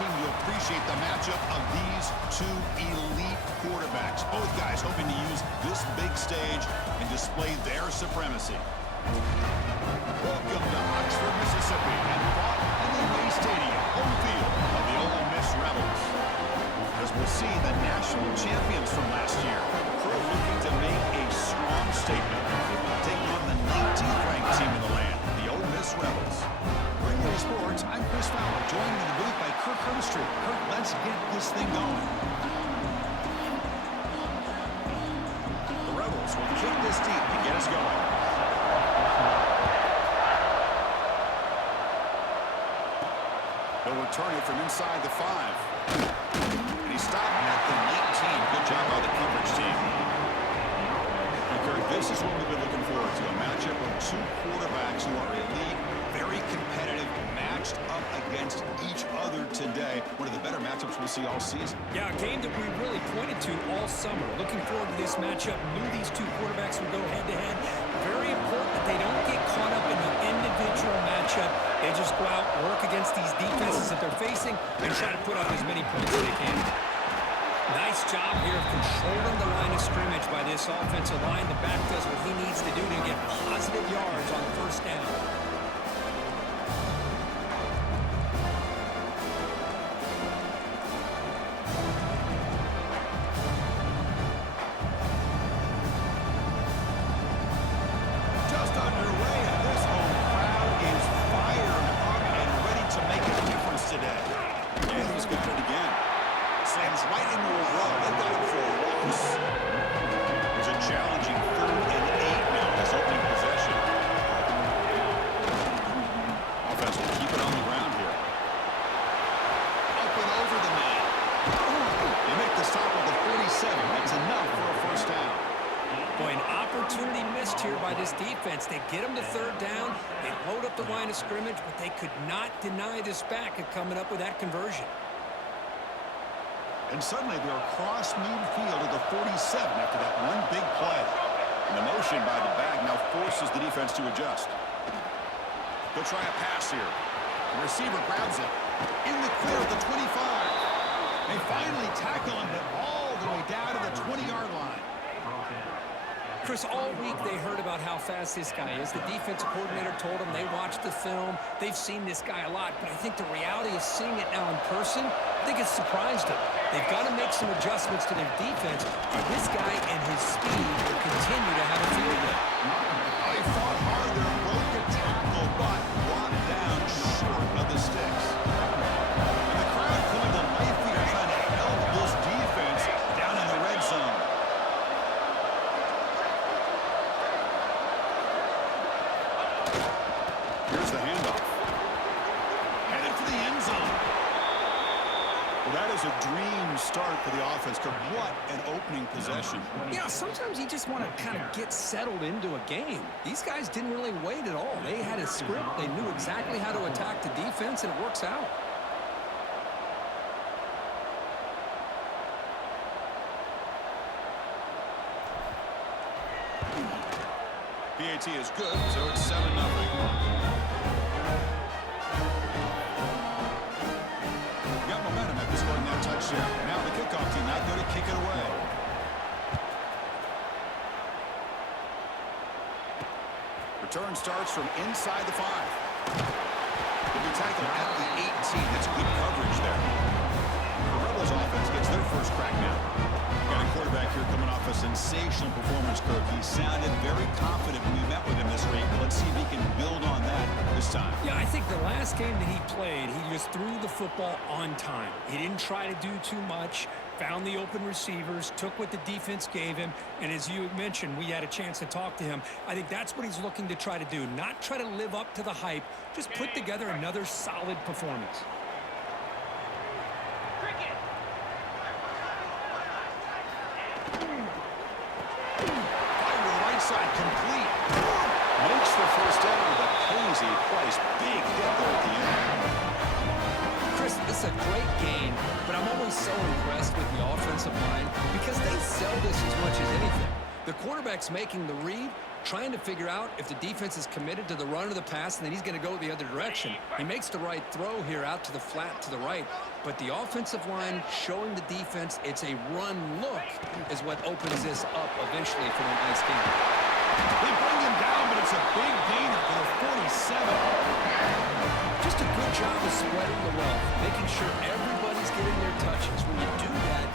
seem to appreciate the matchup of these two elite quarterbacks. Both guys hoping to use this big stage and display their supremacy. Welcome to Oxford, Mississippi, and fought in the Way Stadium, home field of the Ole Miss Rebels. As we'll see, the national champions from last year, Crew looking to make a strong statement, taking on the 19th ranked team in the land, the Ole Miss Rebels. Bringing Sports, I'm Chris Fowler, joined in the booth by Kirk Hermstreet. Kirk, let's get this thing going. The Rebels will kick this deep to get us going. They'll return it from inside the 5. And he stopped at the 19. Good job by the coverage team. And Kirk, this is what we've been looking forward to, a matchup of two quarterbacks who are elite, very competitive, matched up against each other today. One of the better matchups we'll see all season. Yeah, a game that we really pointed to all summer. Looking forward to this matchup. Knew these two quarterbacks would go head-to-head. Very important that they don't get caught up in the individual matchup. They just go out, work against these defenses that they're facing, and try to put up as many points as they can. Nice job here of controlling the line of scrimmage by this offensive line. The back does what he needs to do to get positive yards on first down. They get them to third down, they load up the line of scrimmage, but they could not deny this back of coming up with that conversion. And suddenly they're across midfield at the 47 after that one big play. And the motion by the back now forces the defense to adjust. They'll try a pass here. The receiver grabs it. In the clear at the 25. They finally tackle him, but all the way down to the 20-yard line. Chris, all week they heard about how fast this guy is. The defensive coordinator told them they watched the film. They've seen this guy a lot, but I think the reality is seeing it now in person, I think it's surprised them. They've got to make some adjustments to their defense, or this guy and his speed will continue to have a field day. They fought hard there, broke a tackle, but brought down short of the sticks. And the crowd coming to life here trying to help this defense down in the red zone. Here's the handoff. Headed for the end zone. Well, that is a dream start for the offense. What an opening possession. Yeah, sometimes you just want to kind of get settled into a game. These guys didn't really wait at all. They had a script. They knew exactly how to attack the defense, and it works out. PAT is good, so it's 7-0. Got momentum after scoring that touchdown. Now the kickoff team not going to kick it away. Return starts from inside the 5. They'll be tackled at the 18. That's good coverage there. The Rebels offense gets their first crack now. Got a quarterback here coming off a sensational performance, Kirk. He sounded very confident when we met with him this week. Let's see if he can build on that this time. Yeah, I think the last game that he played, he just threw the football on time. He didn't try to do too much, found the open receivers, took what the defense gave him, and as you mentioned, we had a chance to talk to him. I think that's what he's looking to try to do, not try to live up to the hype, just put together another solid performance. Side complete. Makes the first down with a cozy place. Big hit there at the end. Chris, this is a great game, but I'm always so impressed with the offensive line because they sell this as much as anything. The quarterback's making the read, trying to figure out if the defense is committed to the run or the pass, and then he's going to go the other direction. He makes the right throw here out to the flat to the right, but the offensive line showing the defense it's a run look is what opens this up eventually for the nice game. They bring him down, but it's a big gainer for the 47. Just a good job of spreading the wealth, making sure everybody's getting their touches. When you do that,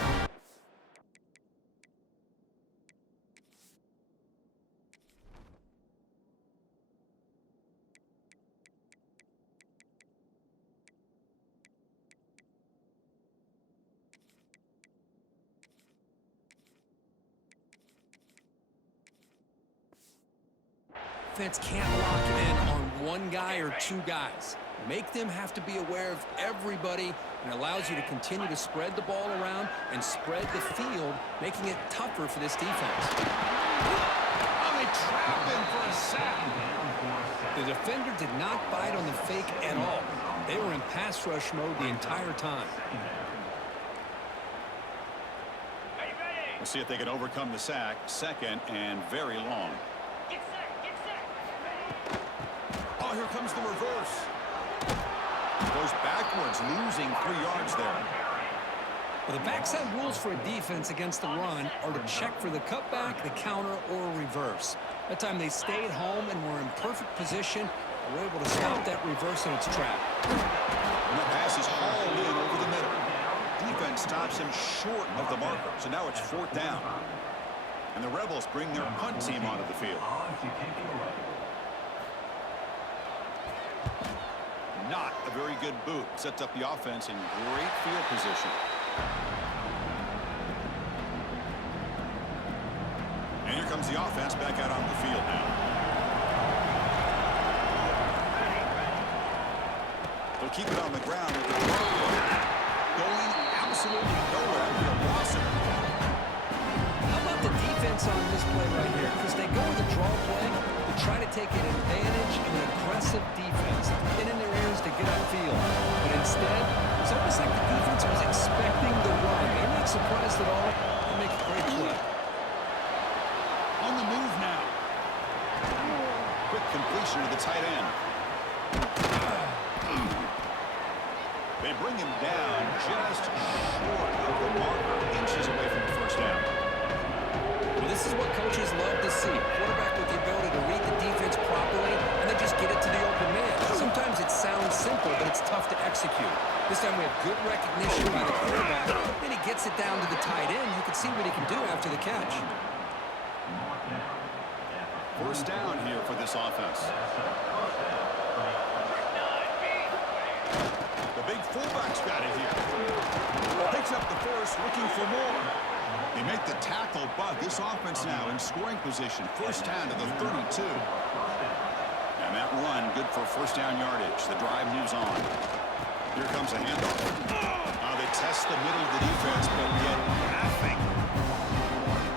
defense can't lock in on one guy or two guys. Make them have to be aware of everybody, and allows you to continue to spread the ball around and spread the field, making it tougher for this defense. Oh, they trap him for a sack. The defender did not bite on the fake at all. They were in pass rush mode the entire time. We'll see if they can overcome the sack. Second and very long. Oh, here comes the reverse. Goes backwards, losing 3 yards there. Well, the backside rules for a defense against the run are to check for the cutback, the counter, or a reverse. That time they stayed home and were in perfect position. They were able to stop that reverse in its track. And the pass is hauled in over the middle. Defense stops him short of the marker, so now it's 4th down. And the Rebels bring their punt team onto the field. Not a very good boot. Sets up the offense in great field position. And here comes the offense back out on the field now. They'll keep it on the ground with the going absolutely nowhere. They'll loss it. How about the defense on this play right here? Because they go with the draw play to try to take an advantage of an aggressive defense, get in their ears to get upfield. But instead, it's almost like the defense was expecting the run. They're not surprised at all. They make a great play. On the move now. Quick completion to the tight end. They bring him down just short of the marker, inches away from the first down. Well, this is what coaches love to see. Quarterback with the ability to read the defense properly and then just get it to the open man. Sometimes it sounds simple, but it's tough to execute. This time we have good recognition by the quarterback. Then he gets it down to the tight end. You can see what he can do after the catch. First down here for this offense. The big fullback's got it here. Picks up the first, looking for more. They make the tackle, but this offense now in scoring position. First down to the 32. And that run, good for first down yardage. The drive moves on. Here comes a handoff. They test the middle of the defense, but get nothing.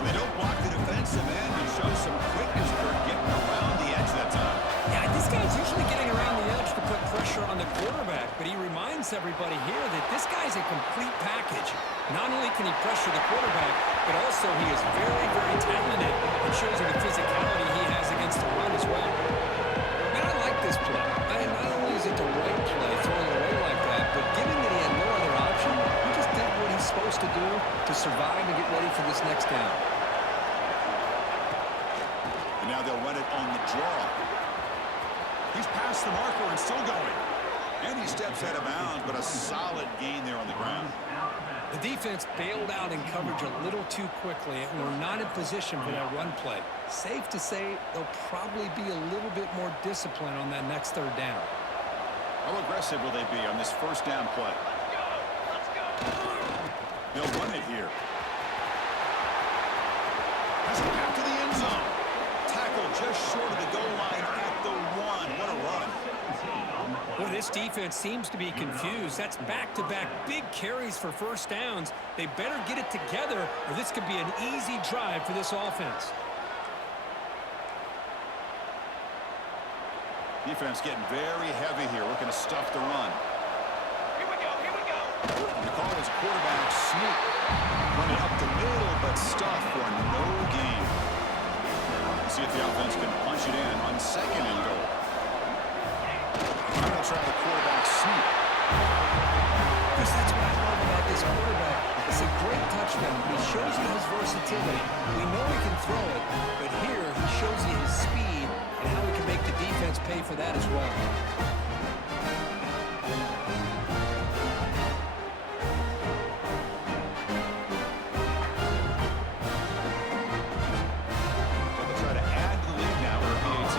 They don't block the defensive end and show some quickness for getting around the edge that time. Yeah, this guy's usually getting around the edge to put pressure on the quarterback, but he reminds everybody here that this guy's a complete package. Not only can he pressure the quarterback, but also he is very, very talented and shows you the physicality he has against the run as well. Man, I like this play. Not only is it the right play, throwing away like that, but given that he had no other option, he just did what he's supposed to do to survive and get ready for this next down. And now they'll run it on the draw. He's past the marker and still going. And he steps out of bounds, but a solid gain there on the ground. The defense bailed out in coverage a little too quickly and were not in position for that run play. Safe to say they'll probably be a little bit more disciplined on that next third down. How aggressive will they be on this first down play? Let's go. They'll run it here. Has it back to the end zone. Tackle just short of the goal line at the 1. What a run. Well, this defense seems to be confused. That's back-to-back big carries for first downs. They better get it together, or this could be an easy drive for this offense. Defense getting very heavy here, looking to stuff the run. Here we go, here we go. And the call is quarterback sneak. Running up the middle, but stuff for no gain. see if the offense can punch it in on second and goal. They'll try the quarterback sneak. Chris, that's what I love about this quarterback. It's a great touchdown. He shows you his versatility. We know he can throw it, but here he shows you his speed and how he can make the defense pay for that as well. They'll try to add to the lead now for PAT.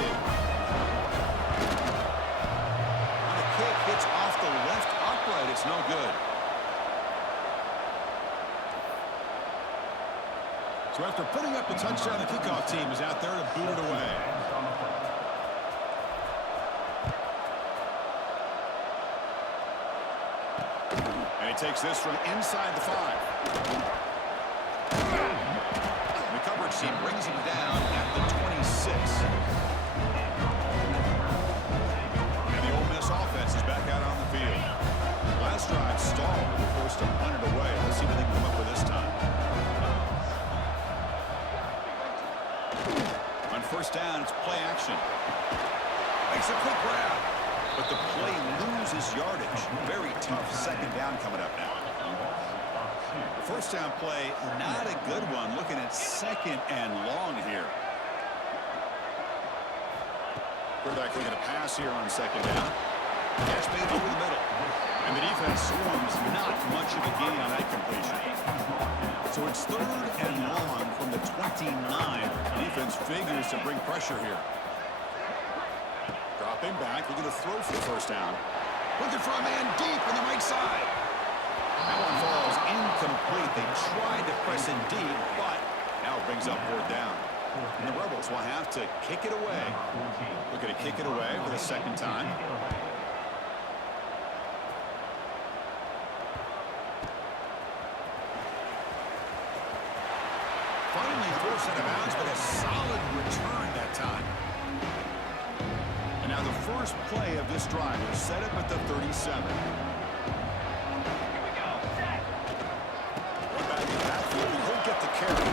The kick hits off the left upright. It's no good. So after putting up the touchdown, the kickoff team is out there to boot it away. And he takes this from inside the 5. The coverage team brings him down at the 26. And the Ole Miss offense is back out on the field. Last drive stalled. They're forced to punt it away. Let's see what they can come up with this time. On first down, it's play action. Makes a quick grab. But the play loses yardage. Very tough second down coming up now. The first down play, not a good one. Looking at second and long here. Quarterback looking to pass here on second down. Catch made over the middle. And the defense swarms not much of a gain on that completion. So it's third and long from the 29. The defense figures to bring pressure here. Dropping back, looking to throw for the first down. Looking for a man deep on the right side. That one falls incomplete. They tried to press in deep, but now it brings up fourth down. And the Rebels will have to kick it away. Looking to kick it away for the second time. Finally forced out of bounds, but a solid return that time. And now the first play of this drive is set up at the 37. One back in the backfield, and he'll get the carry.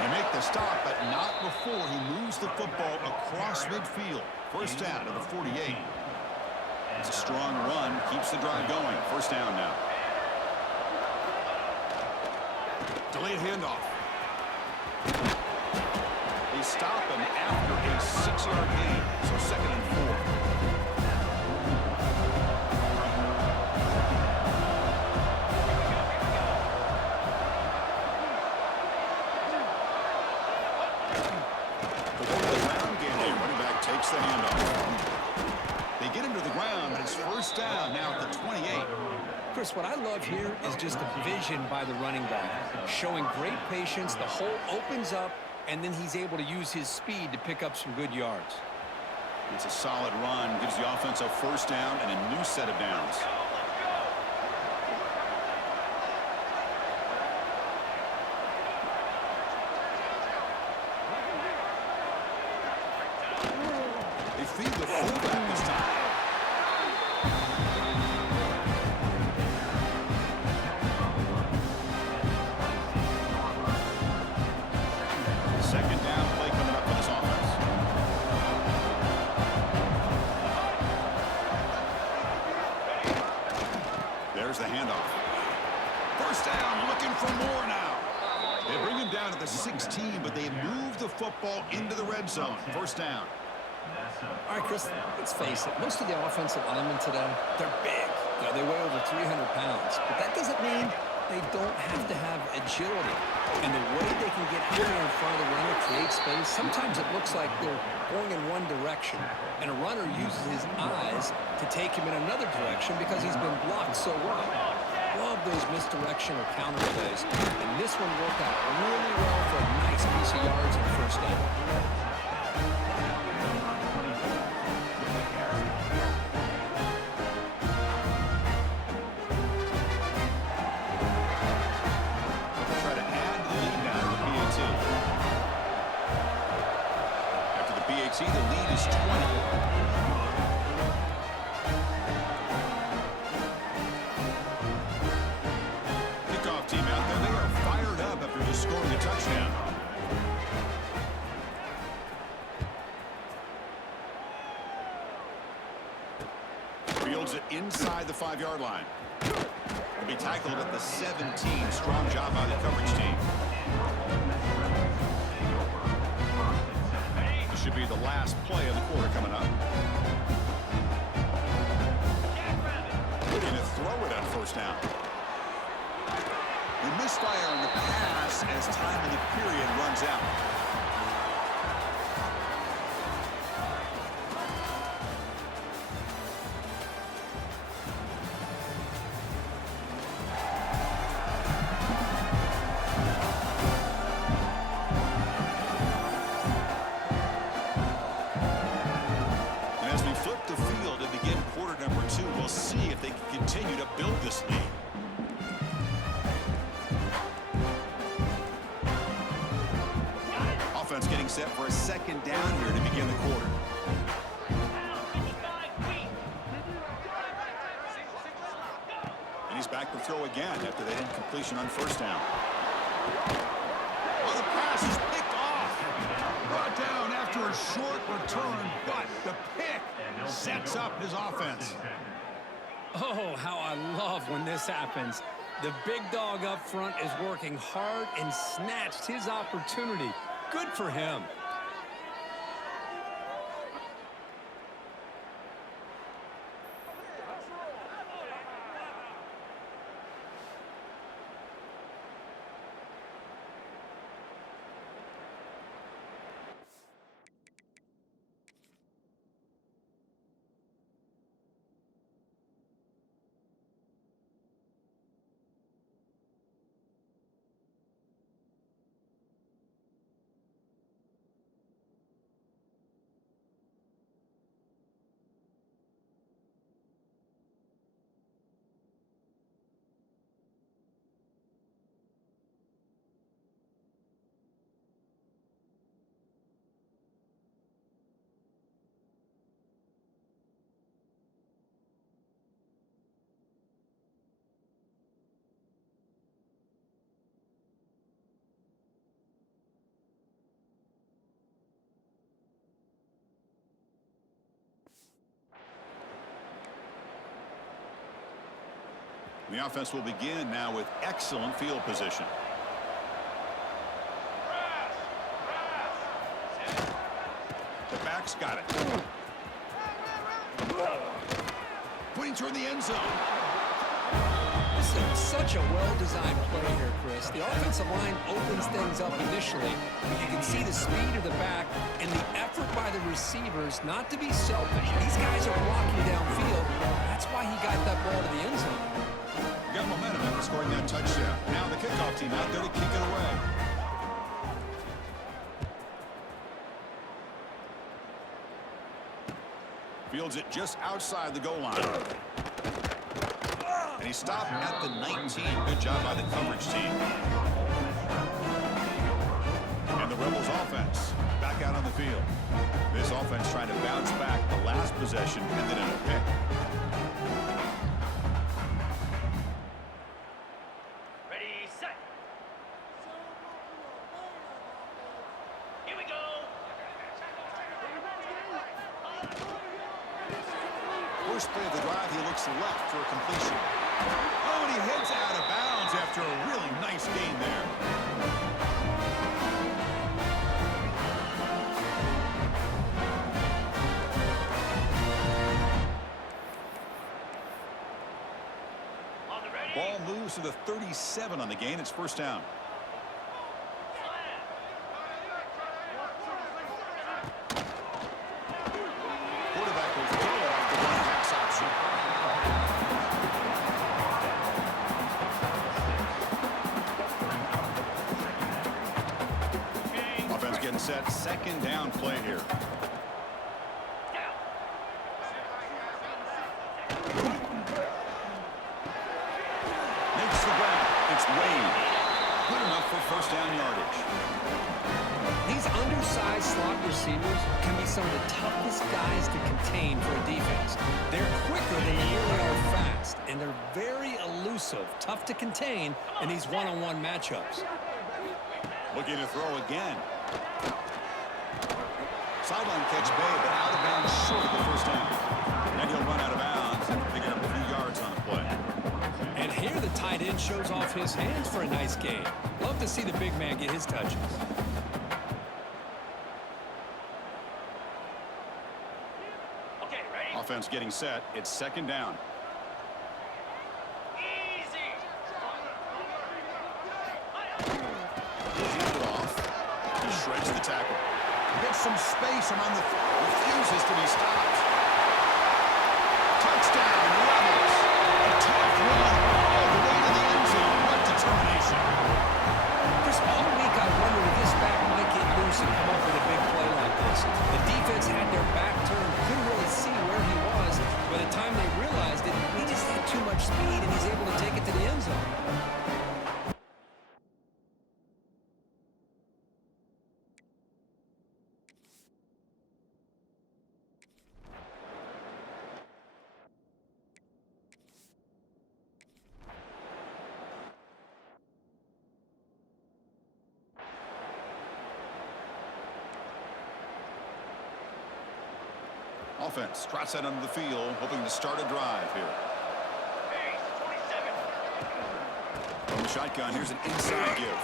They make the stop, but not before he moves the football across midfield. First down to the 48. It's a strong run, keeps the drive going. First down now. Delayed handoff. They stop him after a 6-yard gain, so second and 4. The ground game, the running back takes the handoff. They get him to the ground, but it's first down now at the 28. Chris, what I love here is just the vision by the running back. Showing great patience, the hole opens up, and then he's able to use his speed to pick up some good yards. It's a solid run, gives the offense a first down and a new set of downs. They feed the fullback this time. Second down play coming up for this offense. There's the handoff. First down, looking for more now. They bring him down to the 16, but they move the football into the red zone. First down. All right, Chris, let's face it. Most of the offensive linemen today, they're big. You know, they weigh over 300 pounds. But that doesn't mean they don't have to have agility. And the way they can get out there in front of the runner, create space, sometimes it looks like they're going in one direction. And a runner uses his eyes to take him in another direction because he's been blocked so well. Love those misdirection or counter plays. And this one worked out really well for a nice piece of yards and first down. The lead is 20. Kickoff team out there. They are fired up after just scoring a touchdown. inside the 5-yard line. He'll be tackled at the 17. Strong job by the coverage team. This should be the last play of the quarter coming up. Looking to throw it on first down. The misfire on the pass as time in the period runs out. And as we flip the field to begin quarter number 2, we'll see if they can continue to build this lead. Offense getting set for a second down here to begin the quarter. And he's back to throw again after that incompletion on first down. Oh, the pass is picked off. Brought down after a short return, but the pick sets up his offense. Oh, how I love when this happens. The big dog up front is working hard and snatched his opportunity. Good for him. The offense will begin now with excellent field position. The back's got it. Putting toward the end zone. This is such a well-designed play here, Chris. The offensive line opens things up initially, but you can see the speed of the back and the effort by the receivers not to be selfish. These guys are blocking downfield. That's why he got that ball to the end zone. Got momentum after scoring that touchdown. Now the kickoff team out there to kick it away. Fields it just outside the goal line. And he stopped at the 19. Good job by the coverage team. And the Rebels offense back out on the field. This offense trying to bounce back. The last possession ended in a pick. Ready, set. Here we go. First play of the drive, he looks left for a completion. Oh, and he heads out of bounds after a really nice gain there. On the ready. Ball moves to the 37 on the gain. It's first down. Quarterback will throw it off the one pass option. Offense getting set. Second down play here. Makes the grab. It's Wade. Good enough for first down yardage. These undersized slot receivers can be some of the toughest guys to contain for a defense. They're quicker than they really are fast, and they're very elusive, tough to contain in these one-on-one matchups. Looking to throw again. Sideline catch made, but out of bounds short of the first down. And he'll run out of bounds and pick it up here the tight end shows off his hands for a nice gain. Love to see the big man get his touches. Okay, ready? Offense getting set. It's second down. Easy. Hand it off. He shreds the tackle. Gets some space around the... Refuses to be stopped. Touchdown, Rebels. A tough run all the way to the end zone. What determination. Chris, all week I wondered if this back might get loose and come up with a big play like this. The defense had their back turned, couldn't really see where he was. By the time they realized it, he just had too much speed, and he's able to take it to the end zone. Offense trots out onto the field, hoping to start a drive here. Hey, 27. From the shotgun, here's an inside give.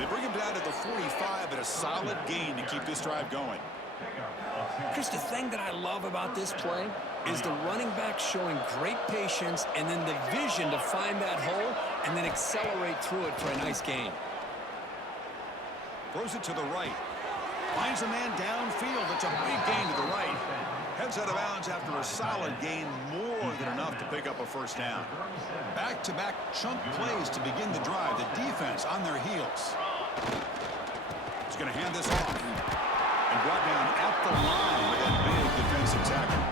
They bring him down to the 45, but a solid gain to keep this drive going. Chris, the thing that I love about this play is the running back showing great patience and then the vision to find that hole and then accelerate through it for a nice gain. Throws it to the right. Finds a man downfield. It's a big gain to the right. Heads out of bounds after a solid gain, more than enough to pick up a first down. Back-to-back chunk plays to begin the drive. The defense on their heels. He's going to hand this off. And brought down at the line with that big defensive tackle.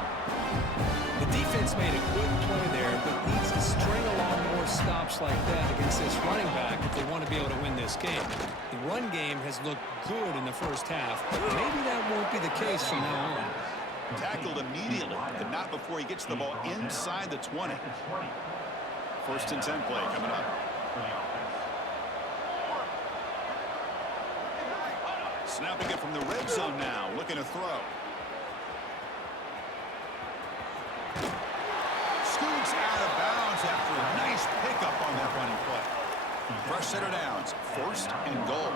The defense made a good play there, but needs to string along more stops like that against this running back if they want to be able to win this game. The run game has looked good in the first half. Maybe that won't be the case from now on. Tackled immediately, but not before he gets the ball inside the 20. First and 10 play coming up. Snapping it from the red zone now, looking to throw. Scoots out of bounds after a nice pickup on that running play. Fresh set of downs, first and goal.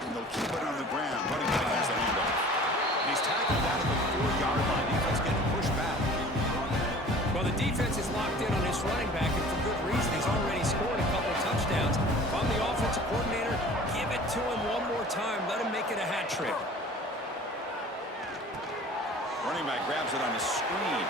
And they'll keep it on the ground. Running back has the handoff. And he's tackled out of the 4-yard line. Defense getting pushed back. Well, the defense is locked in on his running back, and for good reason. He's already scored a couple touchdowns. If I'm the offensive coordinator, give it to him one more time. Let him make it a hat trick. Running back grabs it on the screen.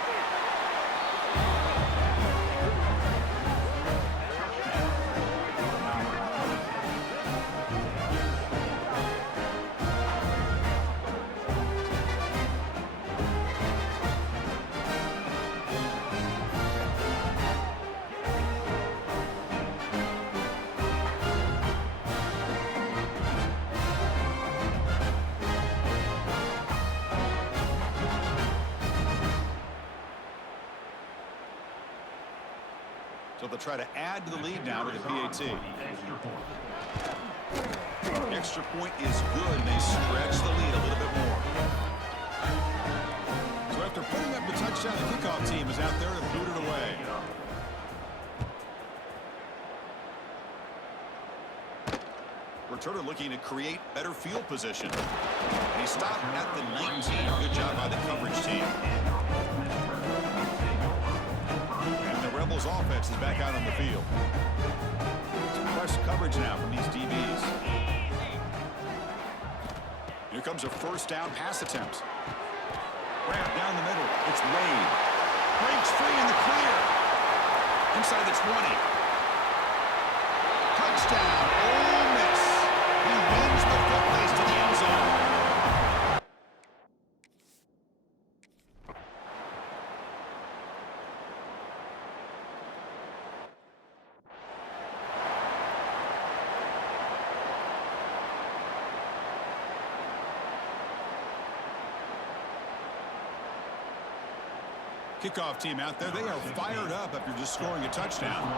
So they'll try to add to the lead now with the PAT. The extra point is good, and they stretch the lead a little bit more. So after putting up the touchdown, the kickoff team is out there to boot it away. Returner looking to create better field position. And he stopped at the 19. Good job by the coverage team. Rebels offense is back out on the field. Some press coverage now from these DBs. Here comes a first down pass attempt. Grab down the middle. It's Wade. Breaks free in the clear. Inside the 20. Touchdown. Ole Miss. He wins the foot race to the end zone. Kickoff team out there. They are fired up after just scoring a touchdown.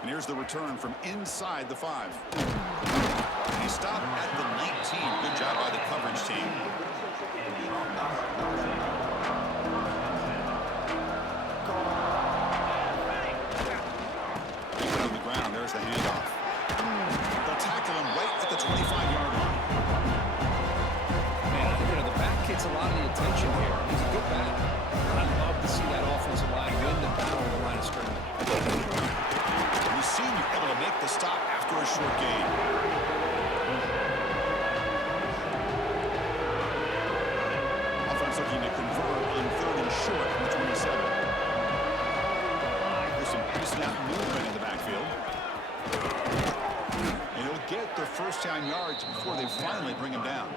And here's the return from inside the 5. And he stopped at the 19. Good job short from the 27. There's some pre-snap movement in the backfield. And he'll get the first-down yards before they finally bring him down.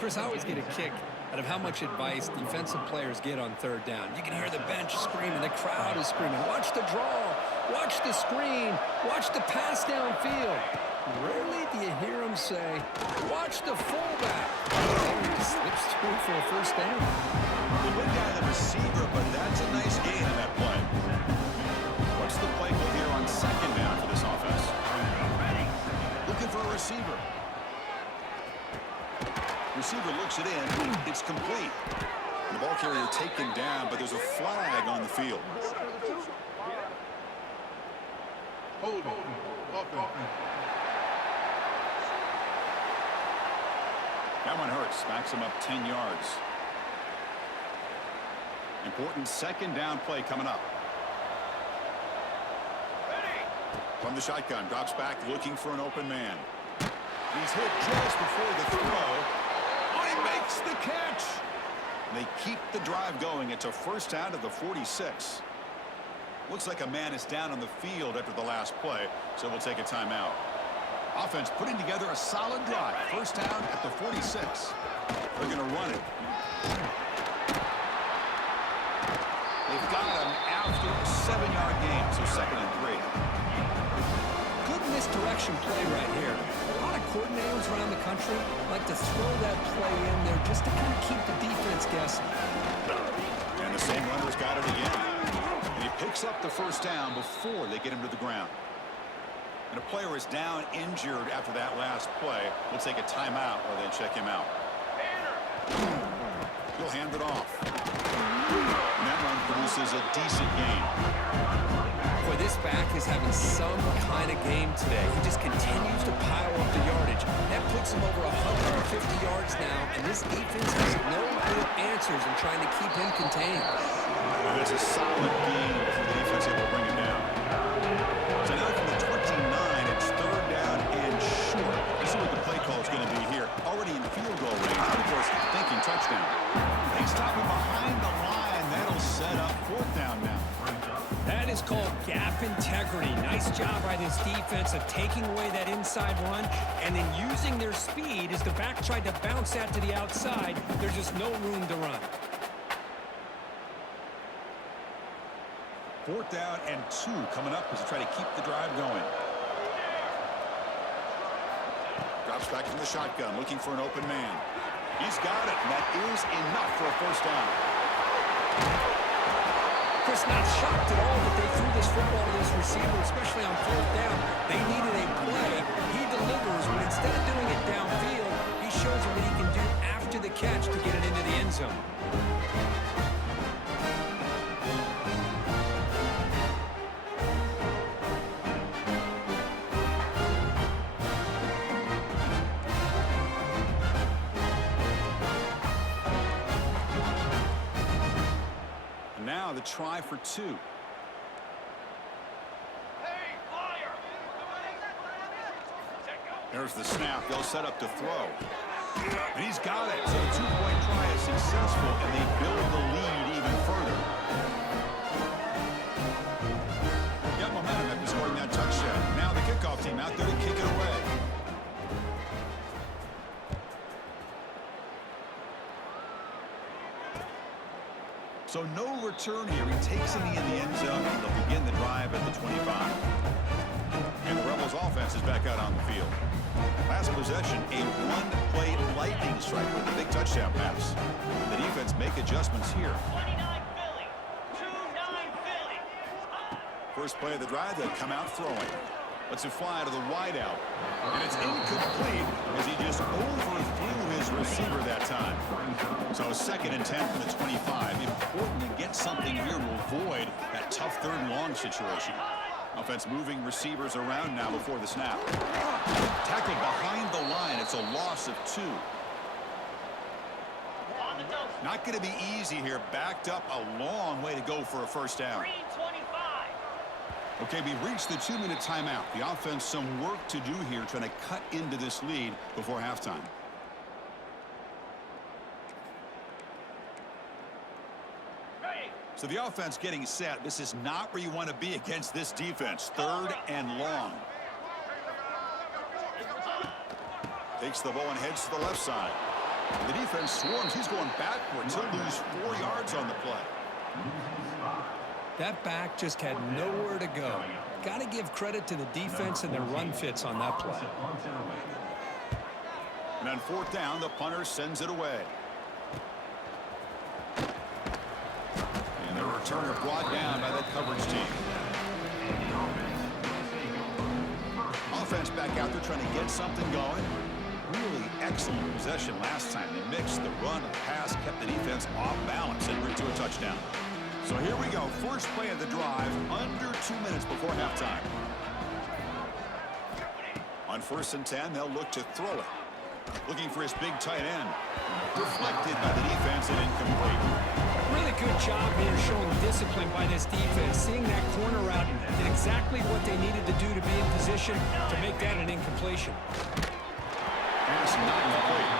Chris, I always get a kick out of how much advice defensive players get on third down. You can hear the bench screaming, the crowd is screaming. Watch the draw, watch the screen, watch the pass downfield. Rarely do you hear them say, watch the fullback. He slips through for a first down. They went down the receiver, but that's a nice gain on that play. What's the play call here on second down for this offense? Looking for a receiver. Receiver looks it in. It's complete. The ball carrier taken down, but there's a flag on the field. Hold on. That one hurts. Backs him up 10 yards. Important second down play coming up. From the shotgun, drops back looking for an open man. He's hit just before the throw. Oh, he makes the catch. They keep the drive going. It's a first down to the 46. Looks like a man is down on the field after the last play, so we'll take a timeout. Offense putting together a solid drive. First down at the 46. They're going to run it. They've got him after a 7-yard gain, so 2nd and 3. Good misdirection play right here. A lot of coordinators around the country like to throw that play in there just to kind of keep the defense guessing. And the same runner's got it again. And he picks up the first down before they get him to the ground. And a player is down injured after that last play. We'll take a timeout while they check him out. He'll hand it off. And that run produces a decent gain. Boy, this back is having some kind of game today. He just continues to pile up the yardage. That puts him over 150 yards now, and this defense has no good answers in trying to keep him contained. And it's a solid gain for the defense able to bring him down. So now from the 29, it's third down and short. Let's see what the play call is going to be here. Already in field goal range, and of course, thinking touchdown. They stop him behind the line. That'll set up fourth down now. That is called gap integrity. Nice job by this defense of taking away that inside run and then using their speed as the back tried to bounce that to the outside. There's just no room to run. Fourth down and 2 coming up as they try to keep the drive going. Drops back from the shotgun, looking for an open man. He's got it, and that is enough for a first down. Chris, not shocked at all that they threw this football to this receiver, especially on fourth down. They needed a play. He delivers, but instead of doing it downfield, he shows them what he can do after the catch to get it into the end zone. Now the try for 2. There's the snap. They'll set up to throw. And he's got it. So the 2-point try is successful, and they build the lead even further. Got momentum after scoring that touchdown. Now the kickoff team out there to kick it away. So no return here. He takes it in the end zone, and they'll begin the drive at the 25. And the Rebels offense is back out on the field. Last possession, a one-play lightning strike with a big touchdown pass. The defense make adjustments here. 29 Philly. 2-9 Philly. First play of the drive, they'll come out throwing. Lets it fly to the wideout. And it's incomplete as he just overthrew his receiver that time. So 2nd and 10 from the 25. Important to get something here to avoid that tough third and long situation. Offense moving receivers around now before the snap. Tackled behind the line. It's a loss of 2. On the double. Not going to be easy here. Backed up a long way to go for a first down. 3:25. Okay, we've reached the 2-minute timeout. The offense some work to do here trying to cut into this lead before halftime. So the offense getting set. This is not where you want to be against this defense. 3rd and long. Takes the ball and heads to the left side. The defense swarms. He's going backwards. He'll lose 4 yards on the play. That back just had nowhere to go. Got to give credit to the defense and their run fits on that play. And on 4th down, the punter sends it away. And the returner brought down by that coverage team. Offense back out there trying to get something going. Really excellent possession last time. They mixed the run and the pass, kept the defense off balance, and bring to a touchdown. So here we go. First play of the drive, under 2 minutes before halftime. On 1st and 10, they'll look to throw it. Looking for his big tight end. Deflected by the defense and incomplete. Really good job here showing discipline by this defense. Seeing that corner route, did exactly what they needed to do to be in position to make that an incompletion. Pass not complete.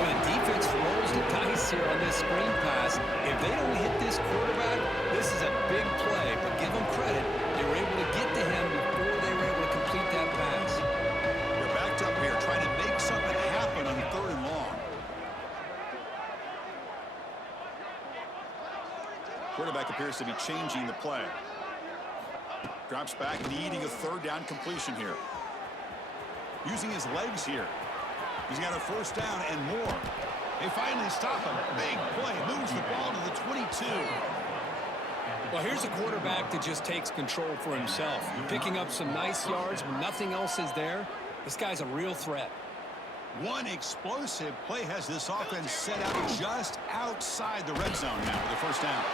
When the defense rolls the dice here on this screen pass, if they don't hit this quarterback, this is a big play. But give them credit, they were able to get to him before they were able to complete that pass. They're backed up here trying to make something happen on 3rd and long. Quarterback appears to be changing the play. Drops back, needing a 3rd down completion here. Using his legs here. He's got a 1st down and more. They finally stop him. Big play. Moves the ball to the 22. Well, here's a quarterback that just takes control for himself. Picking up some nice yards when nothing else is there. This guy's a real threat. One explosive play has this offense set out just outside the red zone now with a 1st down.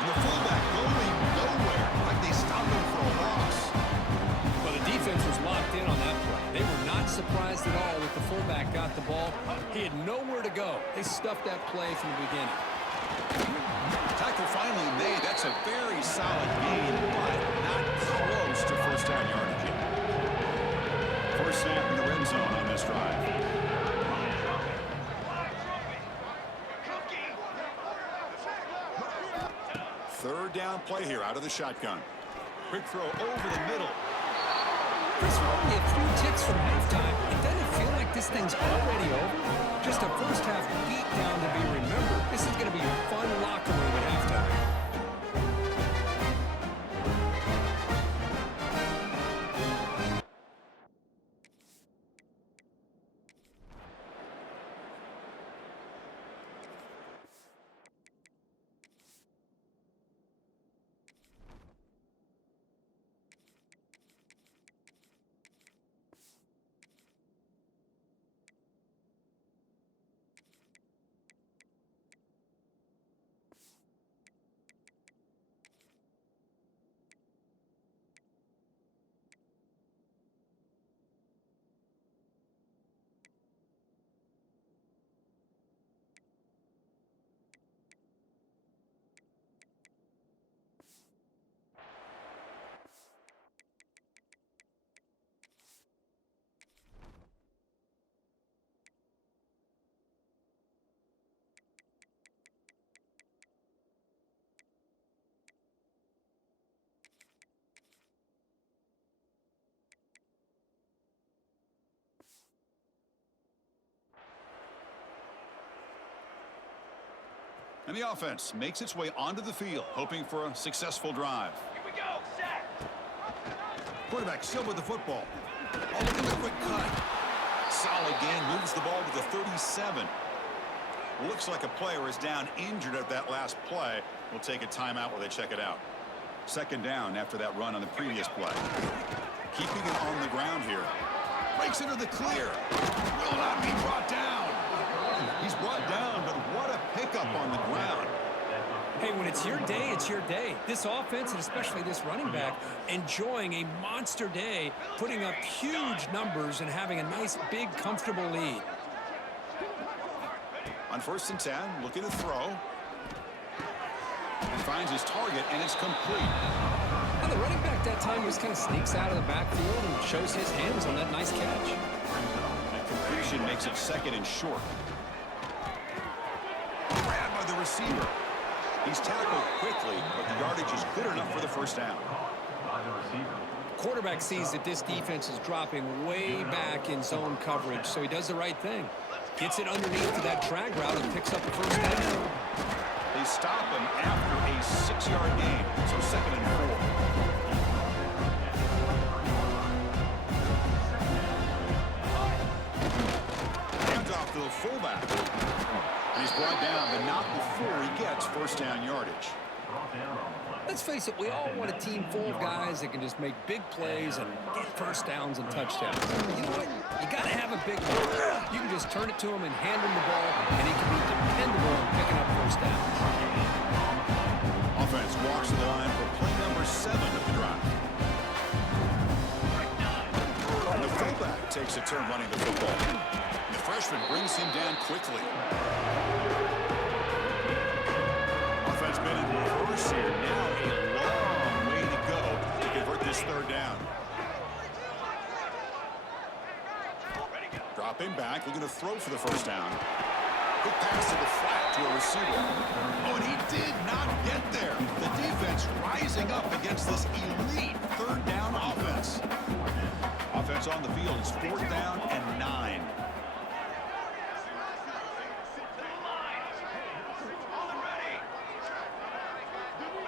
And the fullback going nowhere, like they stopped him for a loss. Well, the defense was locked in on that play. They were not surprised at all that the fullback got the ball. He had nowhere to go. They stuffed that play from the beginning. Tackle finally made. That's a very solid gain, but not close to 1st down yardage yet. 1st snap in the red zone on this drive. Third down play here out of the shotgun. Quick throw over the middle. Chris, we're only a few ticks from halftime. It doesn't feel like this thing's already over. Just a 1st half beat down to be remembered. This is going to be a fun locker room at halftime. And the offense makes its way onto the field, hoping for a successful drive. Here we go. Set. Quarterback still with the football. Oh, look at the quick cut. Solid gain, moves the ball to the 37. Looks like a player is down injured at that last play. We'll take a timeout while they check it out. 2nd down after that run on the previous play. Keeping it on the ground here. Breaks into the clear. Will not be brought down. He's brought down, but what a pickup on the ground. Hey, when it's your day, it's your day. This offense, and especially this running back, enjoying a monster day, putting up huge numbers and having a nice, big, comfortable lead. On 1st and 10, looking to throw. He finds his target, and it's complete. Now, the running back that time just kind of sneaks out of the backfield and shows his hands on that nice catch. And completion makes it 2nd and short. Grabbed by the receiver. He's tackled quickly, but the yardage is good enough for the first down. Quarterback sees that this defense is dropping way back in zone coverage, so he does the right thing. Gets it underneath to that drag route and picks up the first down. They stop him after a 6-yard gain, so 2nd and 4. Hands off to the fullback. And he's brought down, but not before he gets first down yardage. Let's face it, we all want a team full of guys that can just make big plays and get first downs and touchdowns. You know what? You got to have a big one. You can just turn it to him and hand him the ball, and he can be dependable in picking up first downs. Offense walks to the line for play number 7 of the drive. And the fullback takes a turn running the football. The freshman brings him down quickly. Offense been in reverse here. Now a long way to go to convert this 3rd down. Drop him back, looking to throw for the first down. Quick pass to the flat to a receiver. Oh, and he did not get there. The defense rising up against this elite 3rd down offense. Offense on the field is 4th down and 9.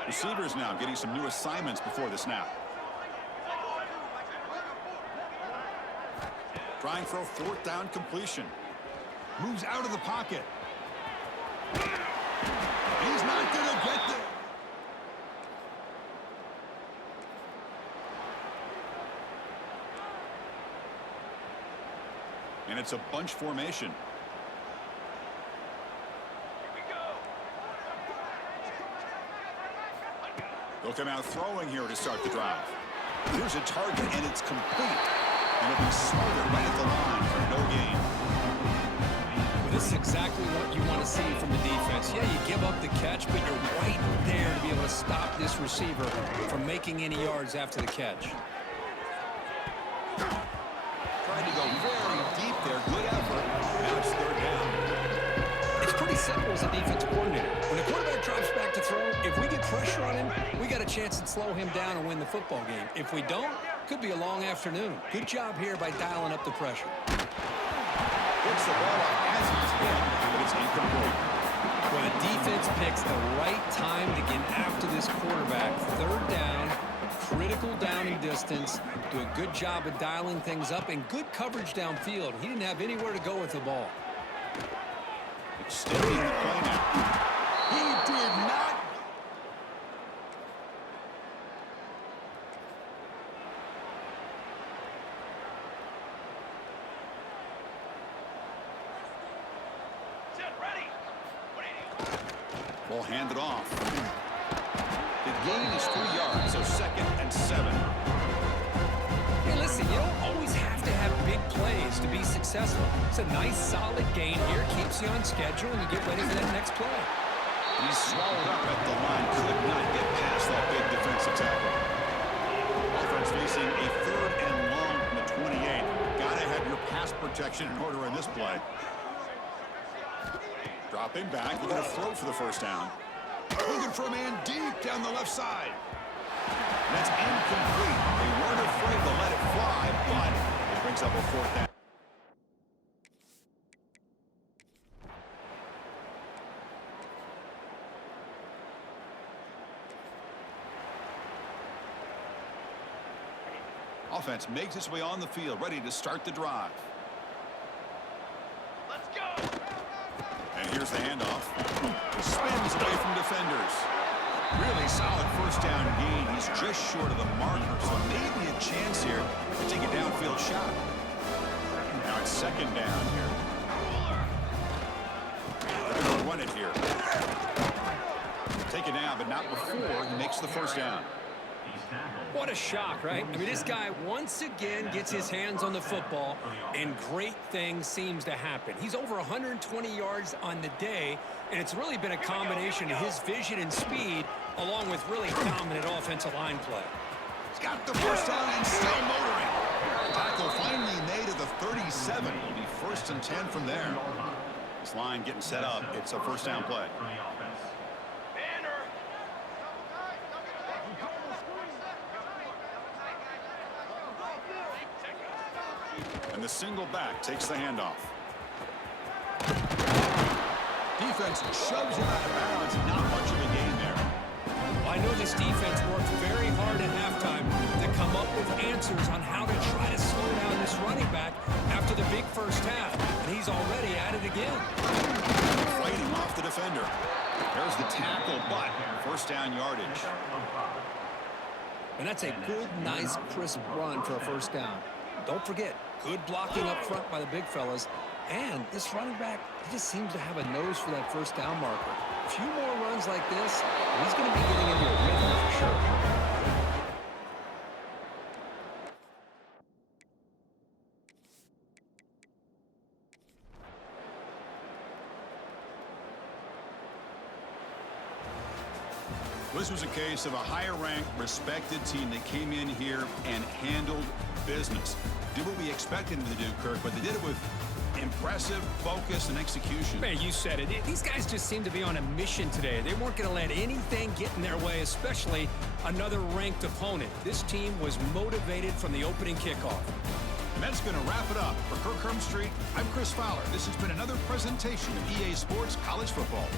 Receivers now getting some new assignments before the snap. Trying for a 4th down completion. Moves out of the pocket. He's not going to get there. And it's a bunch formation. They'll come out throwing here to start the drive. Here's a target, and it's complete. And it'll be smothered right at the line for no gain. Well, this is exactly what you want to see from the defense. Yeah, you give up the catch, but you're right there to be able to stop this receiver from making any yards after the catch. Tried to go very deep there. Good effort. Now it's 3rd down. It's pretty simple as a defensive coordinator. When the quarterback drops back to throw, if we get pressure on him, we got a chance to slow him down and win the football game. If we don't, could be a long afternoon. Good job here by dialing up the pressure. Gets the ball up as he's hit, but it's incomplete. Well, the defense picks the right time to get after this quarterback. 3rd down, critical down and distance. Do a good job of dialing things up and good coverage downfield. He didn't have anywhere to go with the ball. Extending the play now. He did not. Ball handed off. The gain is 3 yards, so 2nd and 7. Hey, listen, you don't always have to have big plays to be successful. It's a nice, solid gain here. Keeps you on schedule, and you get ready for that next play. He's swallowed up at the line. Could not get past that big defensive tackle. Offense facing a 3rd and long from the 28. Got to have your pass protection in order in this play. Dropping back, we're going to throw for the first down. Looking for a man deep down the left side. And that's incomplete. They weren't afraid to let it fly, but it brings up a 4th down. Offense makes its way on the field, ready to start the drive. Let's go. And here's the handoff. Spins away from defenders. Really solid first down gain. He's just short of the marker, so maybe a chance here to take a downfield shot. Now it's 2nd down here. They're going to run it here. Take it down, but not before he makes the first down. What a shock, right? I mean, this guy once again gets his hands on the football, and great things seems to happen. He's over 120 yards on the day, and it's really been a combination of his vision and speed, along with really dominant offensive line play. He's got the first down and still motoring. Tackle finally made at the 37. It'll be 1st and 10 from there. This line getting set up. It's a first down play. Banner And the single back takes the handoff. Defense shoves him out of bounds. Not much of a gain there. Well, I know this defense worked very hard at halftime to come up with answers on how to try to slow down this running back after the big first half. And he's already at it again. Fighting off the defender. There's the tackle, but first down yardage. And that's a good, nice, crisp run for a first down. Don't forget, good blocking up front by the big fellas. And this running back, he just seems to have a nose for that first down marker. A few more runs like this, he's going to be getting into a rhythm for sure. This was a case of a higher-ranked, respected team that came in here and handled business. Did what we expected them to do, Kirk, but they did it with impressive focus and execution. Man, you said it. These guys just seem to be on a mission today. They weren't going to let anything get in their way, especially another ranked opponent. This team was motivated from the opening kickoff. And that's going to wrap it up. For Kirk Hermstreet, I'm Chris Fowler. This has been another presentation of EA Sports College Football.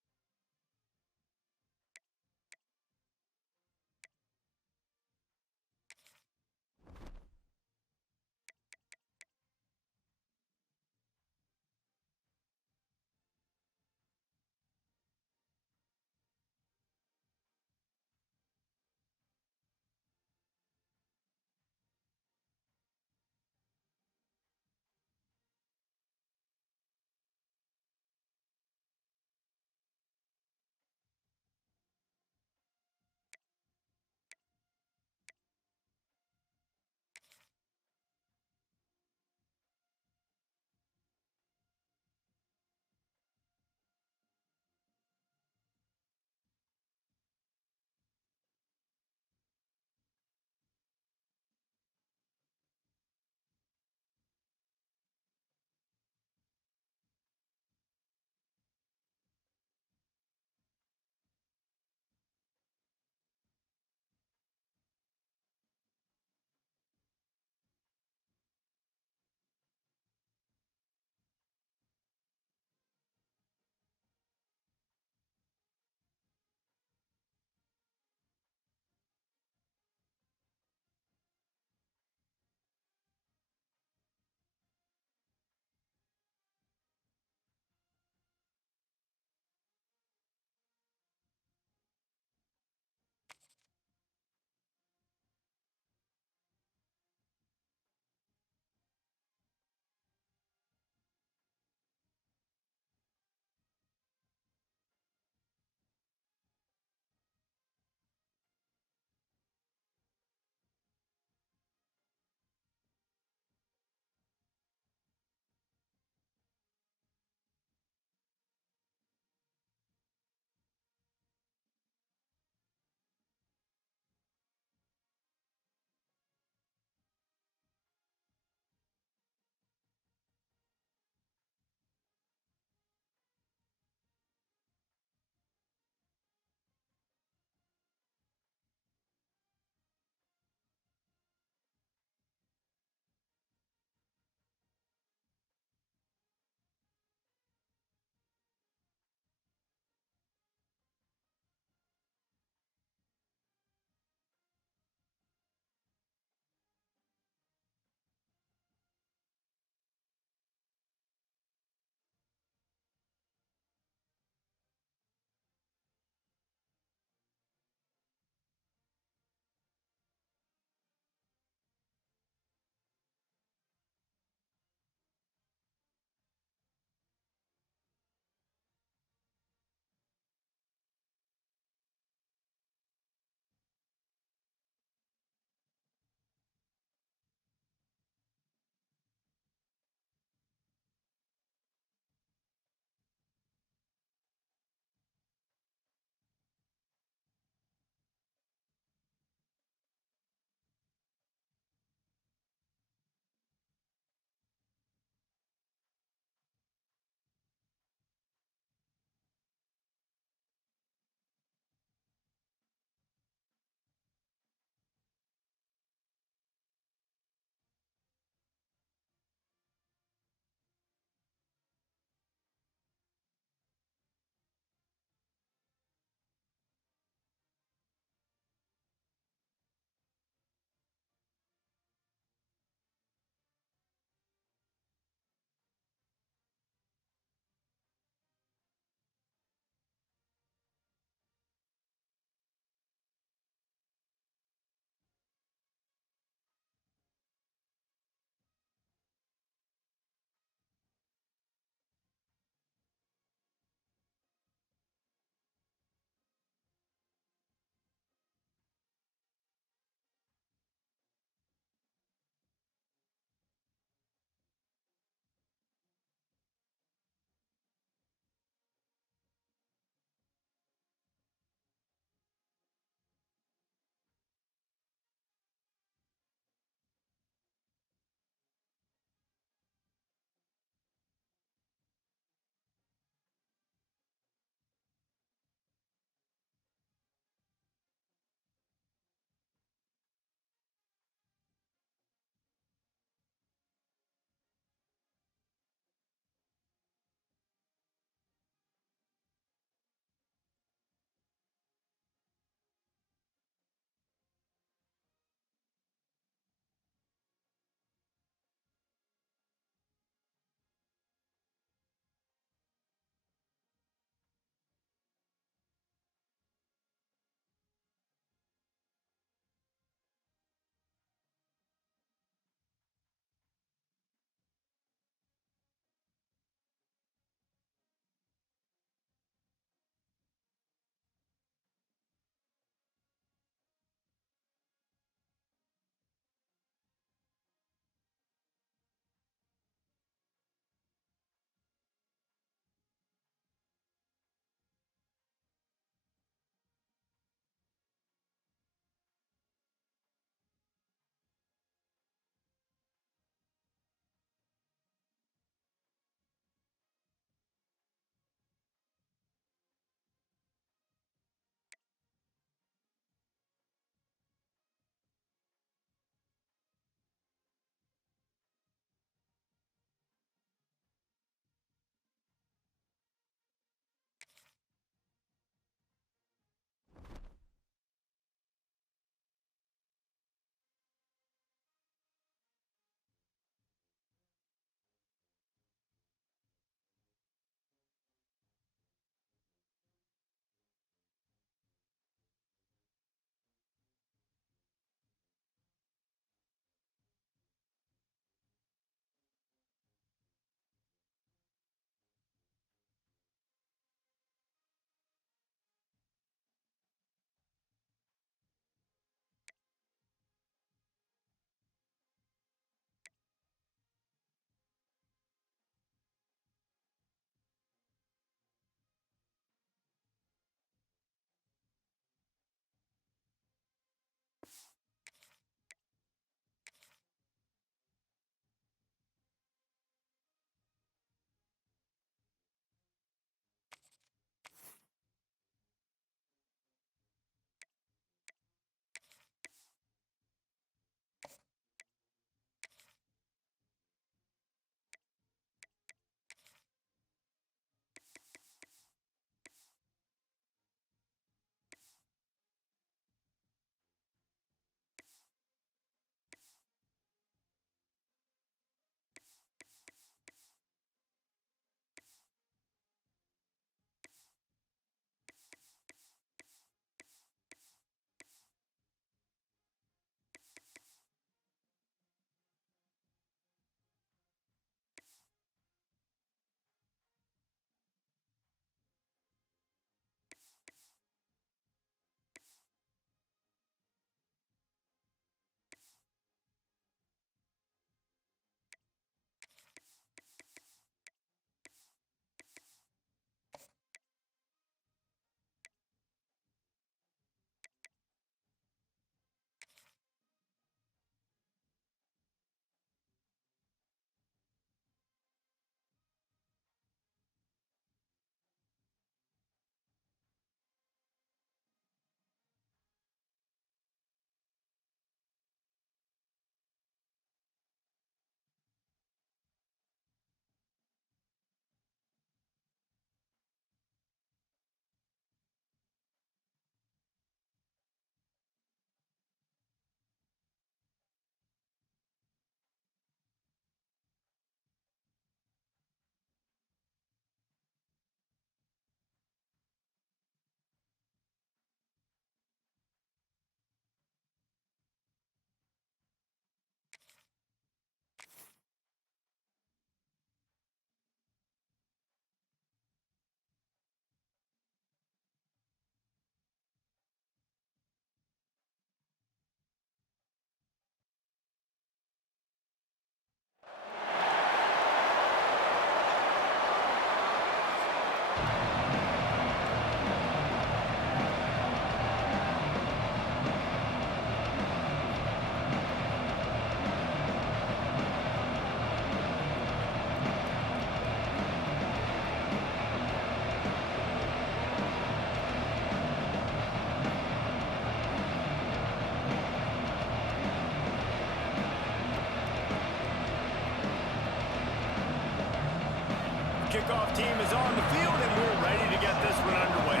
kickoff team is on the field, and we're ready to get this one underway.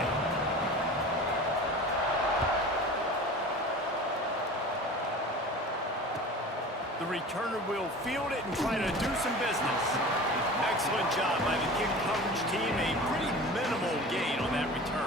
The returner will field it and try to do some business. Excellent job by the kick coverage team. A pretty minimal gain on that return.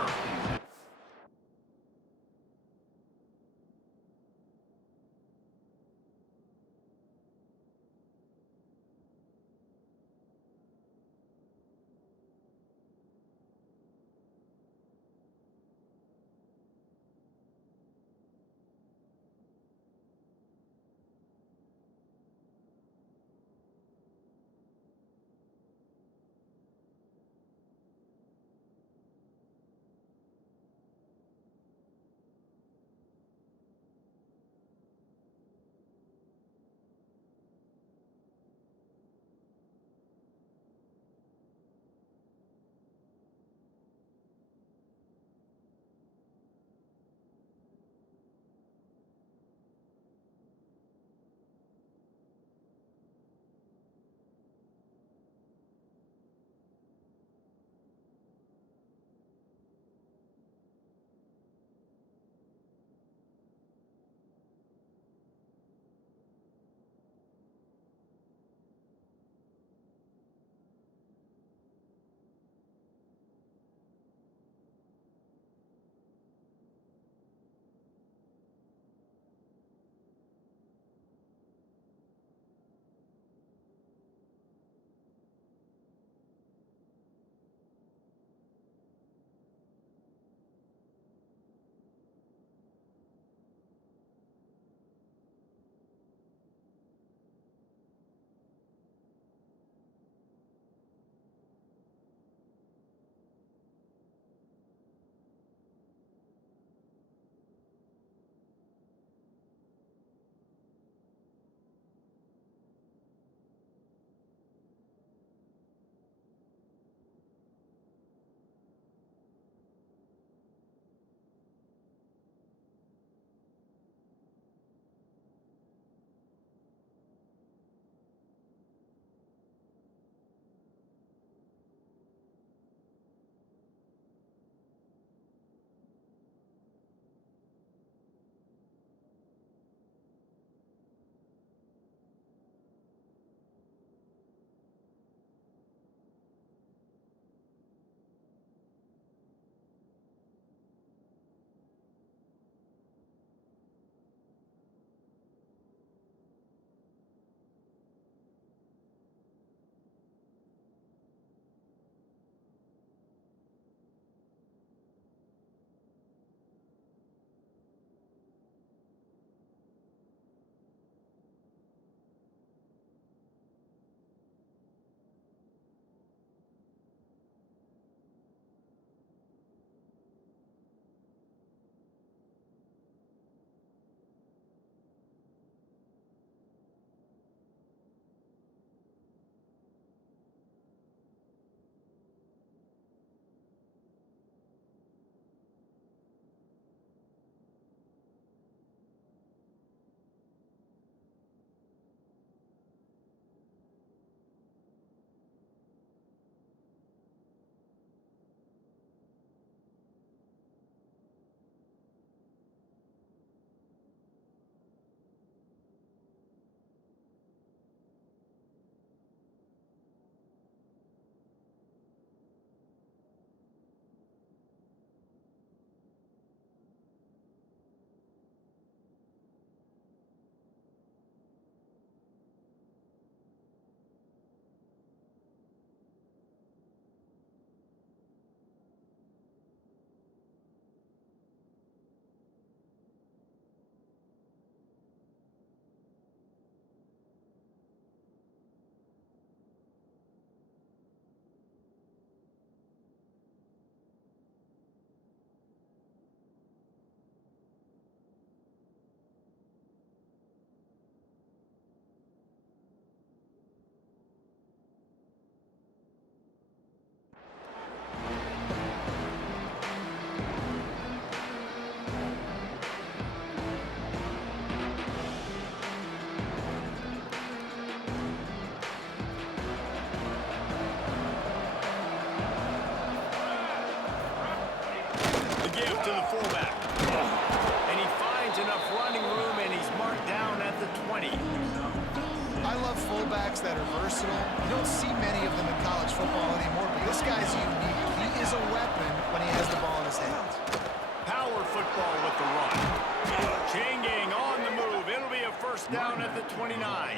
give to the fullback. And he finds enough running room, and he's marked down at the 20. I love fullbacks that are versatile. You don't see many of them in college football anymore, but this guy's unique. He is a weapon when he has the ball in his hands. Power football with the run. Chain gang on the move. It'll be a first down at the 29.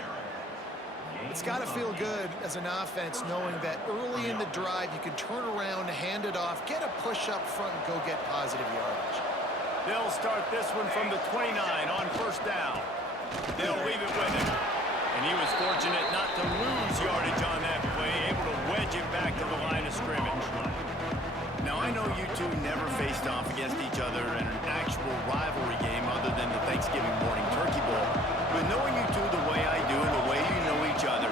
It's got to feel good as an offense knowing that early in the drive you can turn around, hand it off, get a push up front, and go get positive yardage. They'll start this one from the 29 on first down. They'll leave it with him. And he was fortunate not to lose yardage on that play, able to wedge it back to the line of scrimmage. Now, I know you two never faced off against each other in an actual rivalry game other than the Thanksgiving morning turkey bowl. But knowing you two the way I do and the way you know each other,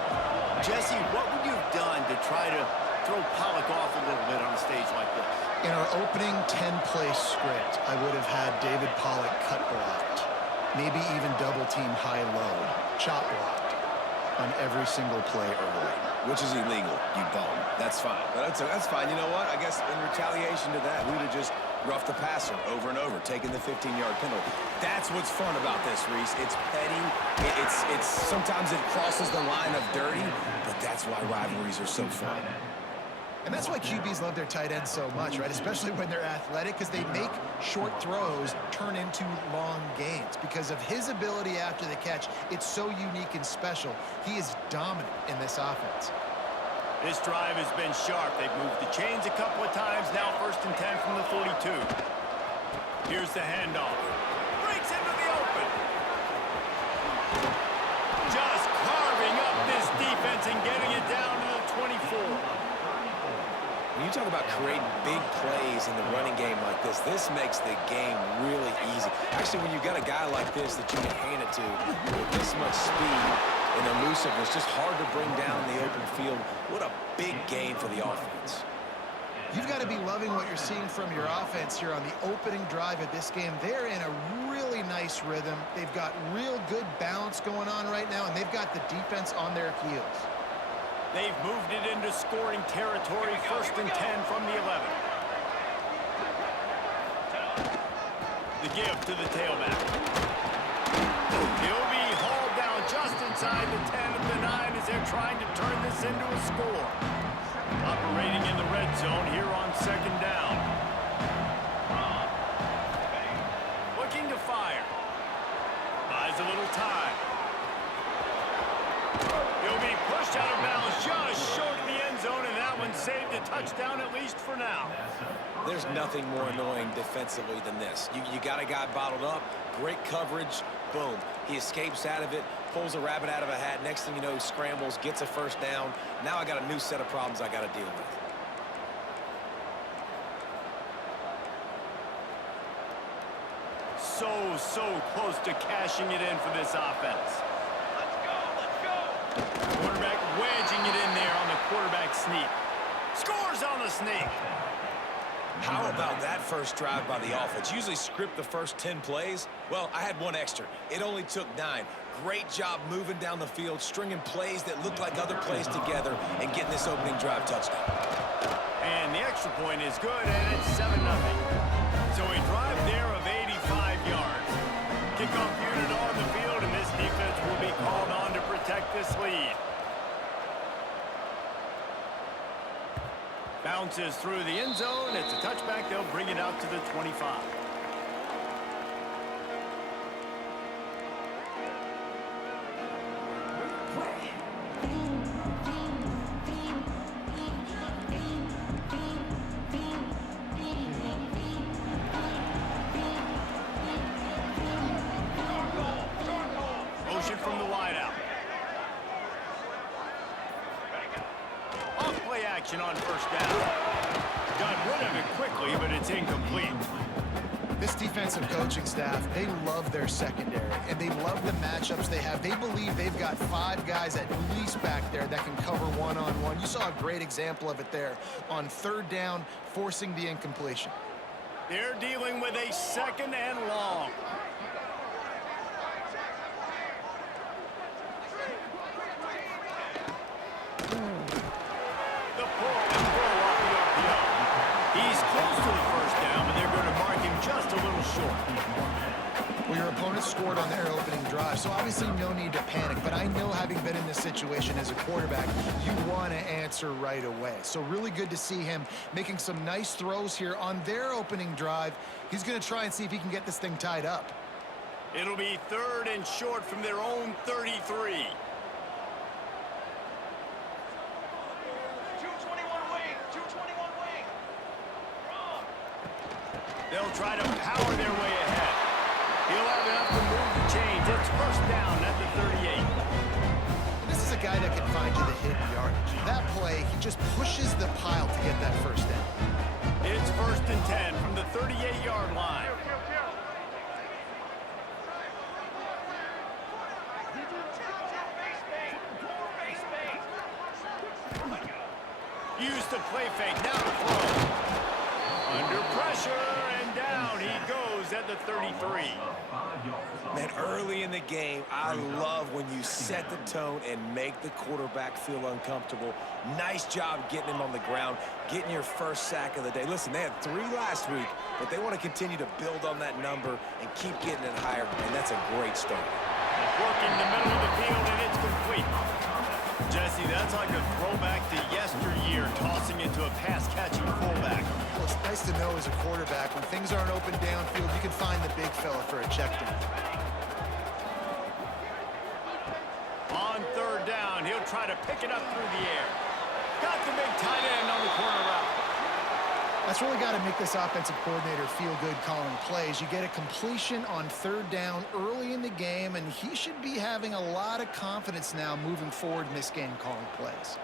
Jesse, what would you have done to try to throw Pollock off a little bit on a stage like this? In our opening 10-play script, I would have had David Pollock cut blocked, maybe even double-team high load, chop blocked on every single play early. Which is illegal, you bum. That's fine. But that's fine. You know what? I guess in retaliation to that, we would have just roughed the passer over and over, taking the 15-yard penalty. That's what's fun about this, Reese. It's petty. It's sometimes it crosses the line of dirty, but that's why rivalries are so fun. And that's why QBs love their tight ends so much, right? Especially when they're athletic, because they make short throws turn into long gains. Because of his ability after the catch, it's so unique and special. He is dominant in this offense. This drive has been sharp. They've moved the chains a couple of times. Now first and 10 from the 42. Here's the handoff. Breaks into the open. Just carving up this defense and getting it down to the 24. When you talk about creating big plays in the running game like this makes the game really easy. Actually, when you've got a guy like this that you can hand it to with this much speed and elusiveness, just hard to bring down in the open field. What a big game for the offense. You've got to be loving what you're seeing from your offense here on the opening drive of this game. They're in a really nice rhythm. They've got real good balance going on right now, and they've got the defense on their heels. They've moved it into scoring territory, first and 10 from the 11. The give to the tailback. He'll be hauled down just inside the 10 of the 9 as they're trying to turn this into a score. Operating in the red zone here on second down. Looking to fire. Buys a little time. He'll be pushed out of bounds just short of the end zone, and that one saved a touchdown at least for now. There's nothing more annoying defensively than this. You got a guy bottled up, great coverage, boom. He escapes out of it, pulls a rabbit out of a hat. Next thing you know, he scrambles, gets a first down. Now I got a new set of problems I got to deal with. So close to cashing it in for this offense. Quarterback wedging it in there on the quarterback sneak. Scores on the sneak. How about that first drive by the offense? Usually script the first 10 plays. Well, I had one extra. It only took 9. Great job moving down the field, stringing plays that looked like other plays together, and getting this opening drive touchdown. And the extra point is good, and it's 7-0. So a drive there of 85 yards. Kickoff unit on the field, and this defense will be called on to protect this lead. Bounces through the end zone. It's a touchback. They'll bring it out to the 25. Motion from the wideout. Off-play action on first down. Got rid of it quickly, but it's incomplete. This defensive coaching staff, they love their secondary, and they love the matchups they have. They believe they've got 5 guys at least back there that can cover one-on-one. You saw a great example of it there on third down, forcing the incompletion. They're dealing with a second and long. The pull and throw off the RPO. He's close to the first down, but they're going to mark so obviously no need to panic, but I know having been in this situation as a quarterback, you want to answer right away. So really good to see him making some nice throws here on their opening drive. He's going to try and see if he can get this thing tied up. It'll be 3rd and short from their own 33. 221 wing. 221 wing. They'll try to power their way ahead. He'll have enough to move the chains. It's 1st down at the 38. This is a guy that can find you the hidden yardage. That play, he just pushes the pile to get that 1st down. It's 1st and 10 from the 38-yard line. Use the play fake, now to throw. Under pressure, and down he goes at the 33. Man, early in the game, I love when you set the tone and make the quarterback feel uncomfortable. Nice job getting him on the ground, getting your 1st sack of the day. Listen, they had 3 last week, but they want to continue to build on that number and keep getting it higher, and that's a great start. Working the middle of the field, and it's complete. Jesse, that's like a throwback to yesteryear, tossing into a pass-catching fullback. Well, it's nice to know as a quarterback, when things aren't open downfield, you can find the big fella for a check down. On 3rd down, he'll try to pick it up through the air. Got the big tight end on the corner route. That's really got to make this offensive coordinator feel good calling plays. You get a completion on 3rd down early in the game, and he should be having a lot of confidence now moving forward in this game calling plays.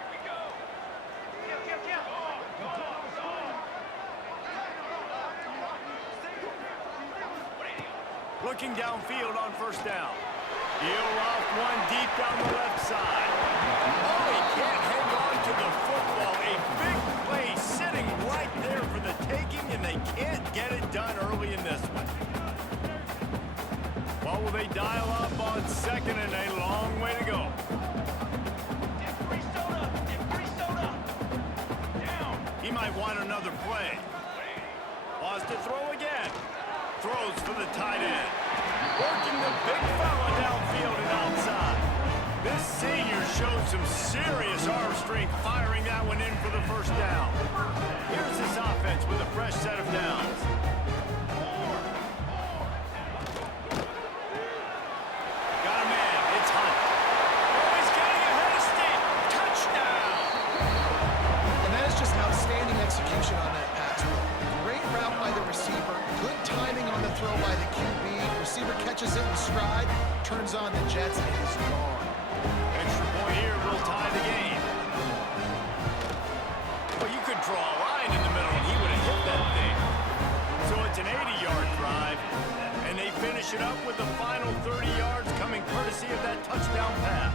Looking downfield on 1st down. He'll off one deep down the left side. Oh, he can't hang on to the football. A big play sitting right there for the taking, and they can't get it done early in this one. What will they dial up on 2nd and a long way to go? He might want another play. Wants to throw again. Throws for the tight end. Working the big fella downfield and outside. This senior showed some serious arm strength firing that one in for the 1st down. Here's this offense with a fresh set of downs. Got a man. It's Hunt. Oh, he's getting ahead of steam. Touchdown! And that is just outstanding execution on that pass. Great route by the receiver. Good timing on the throw by the QB. Receiver catches it in stride, turns on the jets, and is gone. Extra point here will tie the game. Well, you could draw a line in the middle, and he would have hit that thing. So it's an 80-yard drive, and they finish it up with the final 30 yards coming courtesy of that touchdown pass.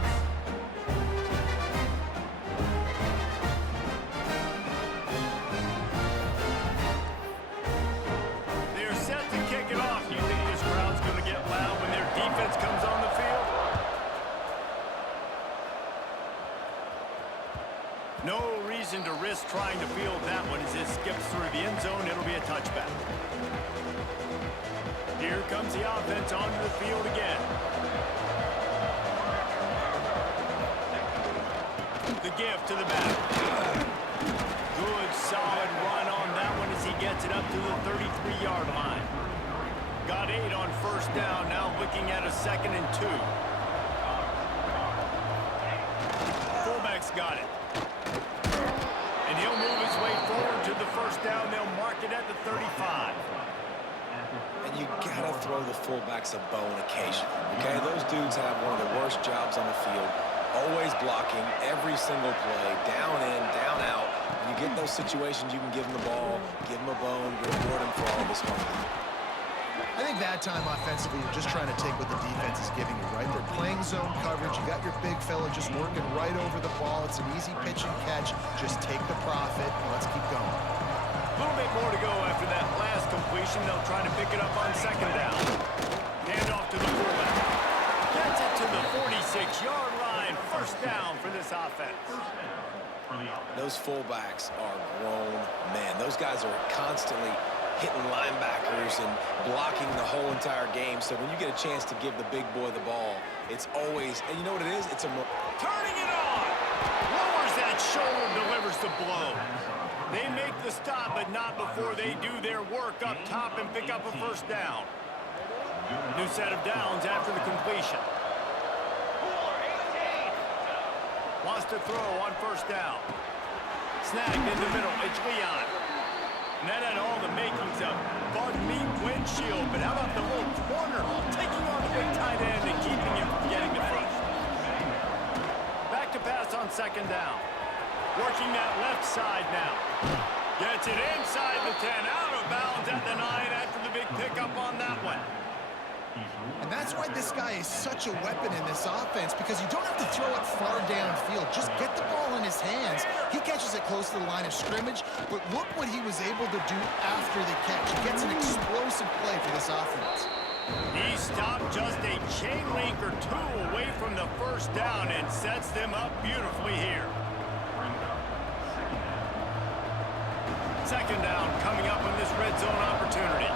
They're set to kick it off. You think this crowd's going to get loud when their defense comes on the field? No reason to risk trying to field that one as it skips through the end zone. It'll be a touchback. Here comes the offense onto the field again. The give to the back. Good, solid run on that one as he gets it up to the 33-yard line. Got 8 on 1st down, now looking at a 2nd and 2. Fullback's got it. And he'll move his way forward to the 1st down. They'll mark it at the 35. And you gotta throw the fullbacks a bone occasionally, okay? Those dudes have one of the worst jobs on the field, always blocking every single play, down in, down out. When you get in those situations, you can give them the ball, give them a bone, reward them for all of his hard work. I think that time offensively, you're just trying to take what the defense is giving you, right? They're playing zone coverage. You got your big fella just working right over the ball. It's an easy pitch and catch. Just take the profit, and let's keep going. A little bit more to go after that last completion. They'll try to pick it up on 2nd down. Hand off to the fullback. Gets it to the 46-yard line. 1st down for this offense. Those fullbacks are grown men. Those guys are constantly hitting linebackers and blocking the whole entire game. So when you get a chance to give the big boy the ball, it's always, and you know what it is? It's a... Turning it on! Lowers that shoulder, delivers the blow. They make the stop, but not before they do their work up top and pick up a first down. New set of downs after the completion. Wants to throw on first down. Snagged in the middle. It's Leon. And that had all the makings of bug meat windshield. But how about the little corner taking on the big tight end and keeping him from getting the first? Back to pass on second down. Working that left side now. Gets it inside the 10. Out of bounds at the 9 after the big pickup on that one. And that's why this guy is such a weapon in this offense, because you don't have to throw it far downfield. Just get the ball in his hands. He catches it close to the line of scrimmage, but look what he was able to do after the catch. He gets an explosive play for this offense. He stopped just a chain link or two away from the first down and sets them up beautifully here. Second down coming up on this red zone opportunity.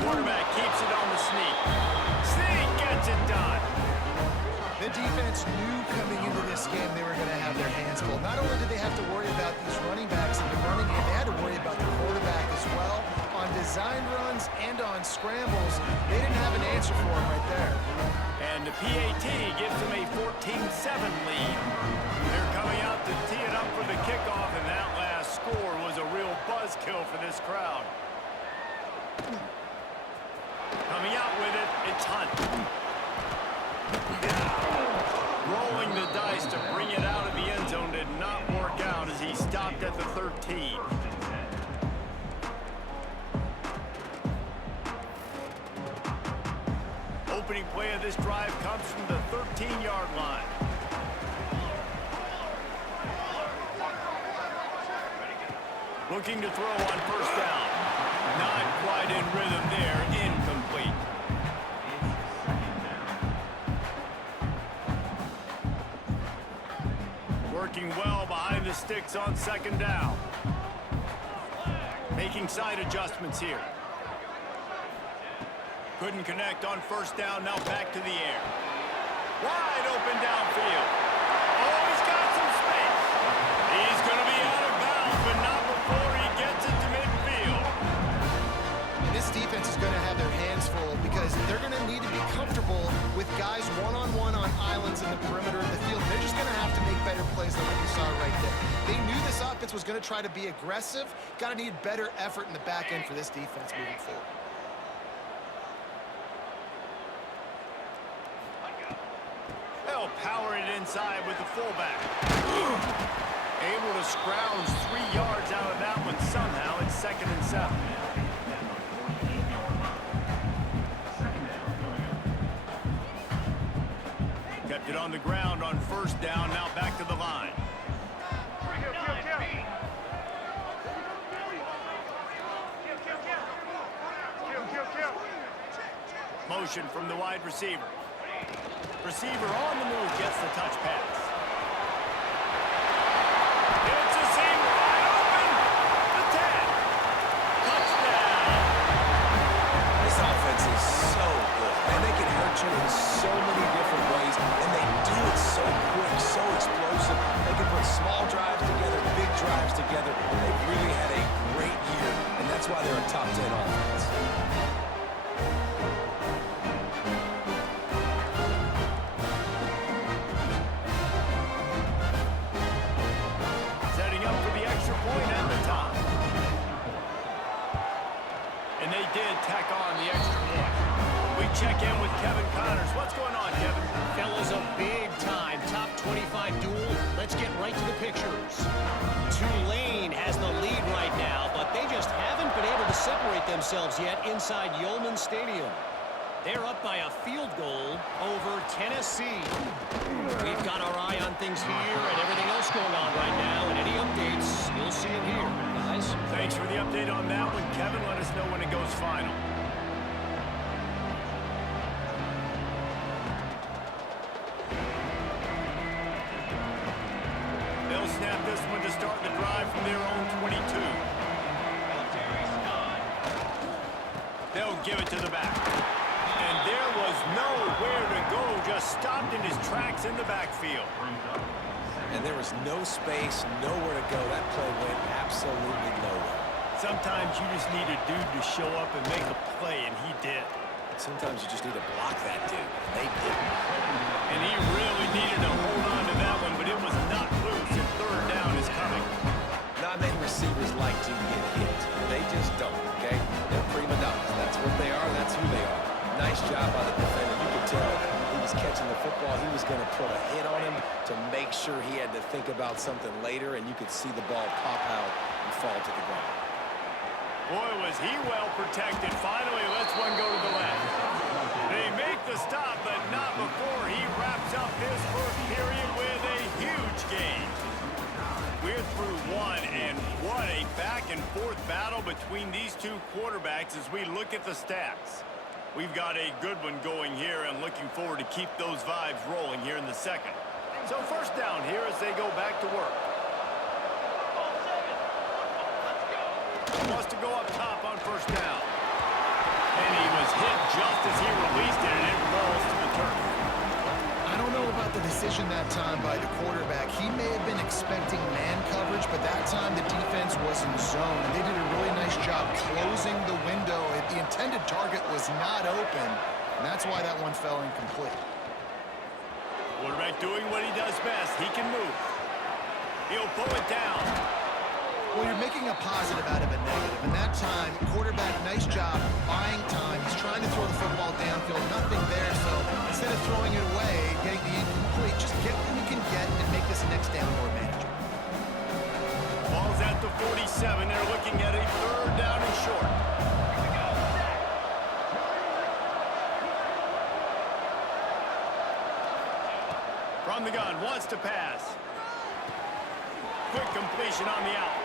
Quarterback keeps it on the sneak. Sneak gets it done. The defense knew coming into this game they were going to have their hands full. Not only did they have to worry about these running backs in the running game, they had to worry about the quarterback as well. On design runs and on scrambles, they didn't have an answer for him right there. And the PAT gives them a 14-7 lead. They're coming out to tee it up for the kickoff, and that last score was a real buzzkill for this crowd. Coming out with it, it's Hunt. Rolling the dice to bring it out of the end zone did not work out as he stopped at the 13. Opening play of this drive comes from the 13-yard line. Looking to throw on first down. Not quite in rhythm there, incomplete. Working well behind the sticks on second down. Making side adjustments here. Couldn't connect on first down, now back to the air. Wide open downfield. Oh, he's got some space. He's going to be out of bounds, but not before he gets it to midfield. This defense is going to have their hands full because they're going to need to be comfortable with guys one-on-one on islands in the perimeter of the field. They're just going to have to make better plays than what you saw right there. They knew this offense was going to try to be aggressive. Got to need better effort in the back end for this defense moving forward. They'll power it inside with the fullback. Able to scrounge 3 yards out of that one somehow. It's 2nd and 7. Kept it on the ground on first down, now back to the line. Motion from the wide receiver. Receiver on the move, gets the touch pass. It's a seam wide open. The 10. Touchdown. This offense is so good, and they can hurt you in so many different ways, and they do it so quick, so explosive. They can put small drives together, big drives together. They've really had a great year, and that's why they're a top 10 offense. Setting up for the extra point at the top. And they did tack on the extra point. We check in with Kevin Connors. What's going on, Kevin? Fellas, a big-time top 25 duel. Let's get right to the pictures. Tulane has the lead right now, but they just haven't been able to separate themselves yet inside Yulman Stadium. They're up by a field goal over Tennessee. We've got our eye on things here and everything else going on right now, and any updates, you'll see them here, guys. Thanks for the update on that one, Kevin. Let us know when it goes final. They'll snap this one to start the drive from their own 22. They'll give it to the back. And there was nowhere to go, just stopped in his tracks in the backfield. And there was no space, nowhere to go. That play went absolutely nowhere. Sometimes you just need a dude to show up and make a play, and he did. Sometimes you just need to block that dude, and they didn't. And he really needed to hold on to that one, but it was not loose, and third down is coming. Not many receivers like to get hit. They just don't, okay? They're prima donnas. That's what they are. That's who they are. Nice job by the defender. You could tell he was catching the football. He was going to put a hit on him to make sure he had to think about something later, and you could see the ball pop out and fall to the ground. Boy, was he well protected. Finally, lets one go to the left. They make the stop, but not before he wraps up his first period with a huge gain. We're through one, and what a back-and-forth battle between these two quarterbacks as we look at the stats. We've got a good one going here and looking forward to keep those vibes rolling here in the second. So first down here as they go back to work. Wants to go up top on first down. And he was hit just as he released it, and it falls to the turf. I don't know about the decision that time by the quarterback. He may have been expecting man coverage, but that time the defense was in zone, and they did a really nice job closing the window. The intended target was not open, and that's why that one fell incomplete. Quarterback doing what he does best. He can move. He'll pull it down. Well, you're making a positive out of a negative, and that time, quarterback, nice job buying time. He's trying to throw the football downfield, nothing there, so instead of throwing it away, getting the incomplete, just get what you can get and make this next down more manageable. Ball's at the 47. They're looking at a third down and short. From the gun, wants to pass. Quick completion on the out.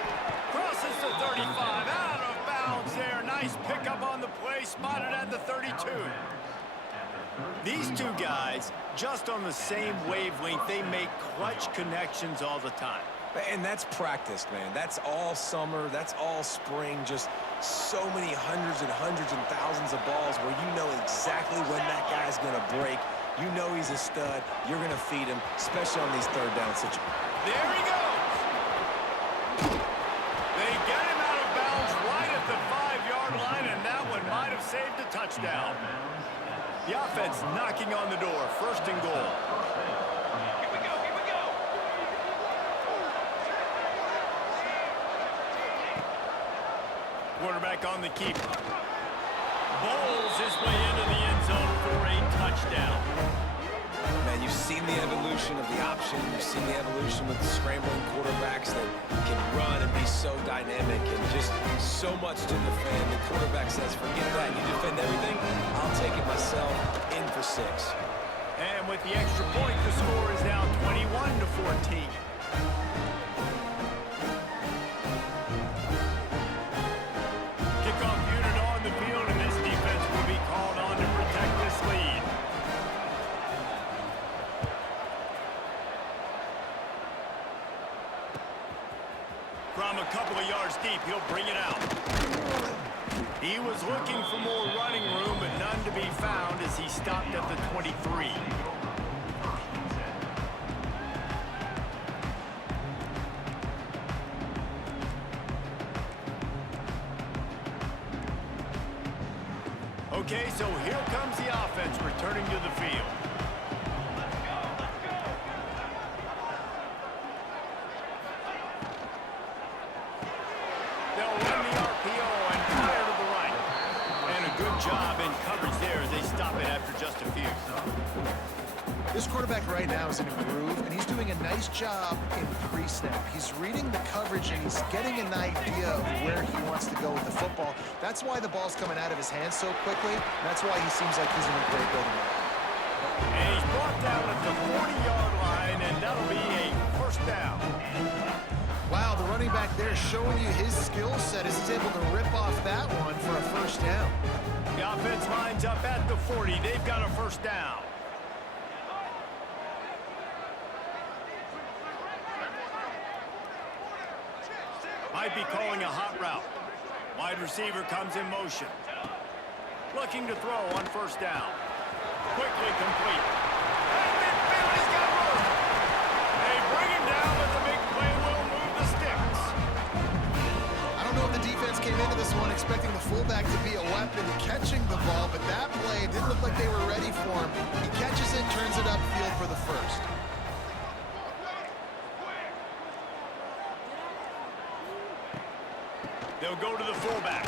Crosses the 35, out of bounds there. Nice pickup on the play, spotted at the 32. These two guys, just on the same wavelength, they make clutch connections all the time. And that's practice, man. That's all summer. That's all spring. Just so many hundreds and thousands of balls where you know exactly when that guy's going to break. You know he's a stud. You're going to feed him, especially on these third down situations. There he goes. They get him out of bounds right at the 5-yard line, and that one might have saved a touchdown. The offense knocking on the door. First and goal. Here we go, here we go. Quarterback on the keep. Bowls his way into the end zone for a touchdown. Man, you've seen the evolution of the option. You've seen the evolution with the scrambling quarterbacks that can run and be so dynamic and just so much to defend. The quarterback says, forget that. You defend everything. I'll take it myself. In for 6. And with the extra point, the score is now 21-14. Kickoff unit on the field, and this defense will be called on to protect this lead. From a couple of yards deep, he'll bring it out. He was looking for more running room, but none to be found as he stopped at the 23. Okay, so here comes the offense returning to the field. They'll run the RPO and fire to the right. And a good job in coverage there as they stop it after just a few. This quarterback right now is in a groove, and he's doing a nice job in pre-snap. He's reading the coverage, and he's getting an idea of where he wants to go with the football. That's why the ball's coming out of his hands so quickly. That's why he seems like he's in a great rhythm. And he's brought down at the 40-yard line, and that'll be a first down. Wow, the running back there showing you his skill set as he's able to rip off that one for a first down. The offense lines up at the 40. They've got a first down. Might be calling a hot route. Wide receiver comes in motion. Looking to throw on first down. Quickly complete. And midfield, he's got room. They bring him down, but the big play will move the sticks. I don't know if the defense came into this one expecting the fullback to be a weapon catching the ball, but that play didn't look like they were ready for him. He catches it, turns it upfield for the first. They'll go to the fullback.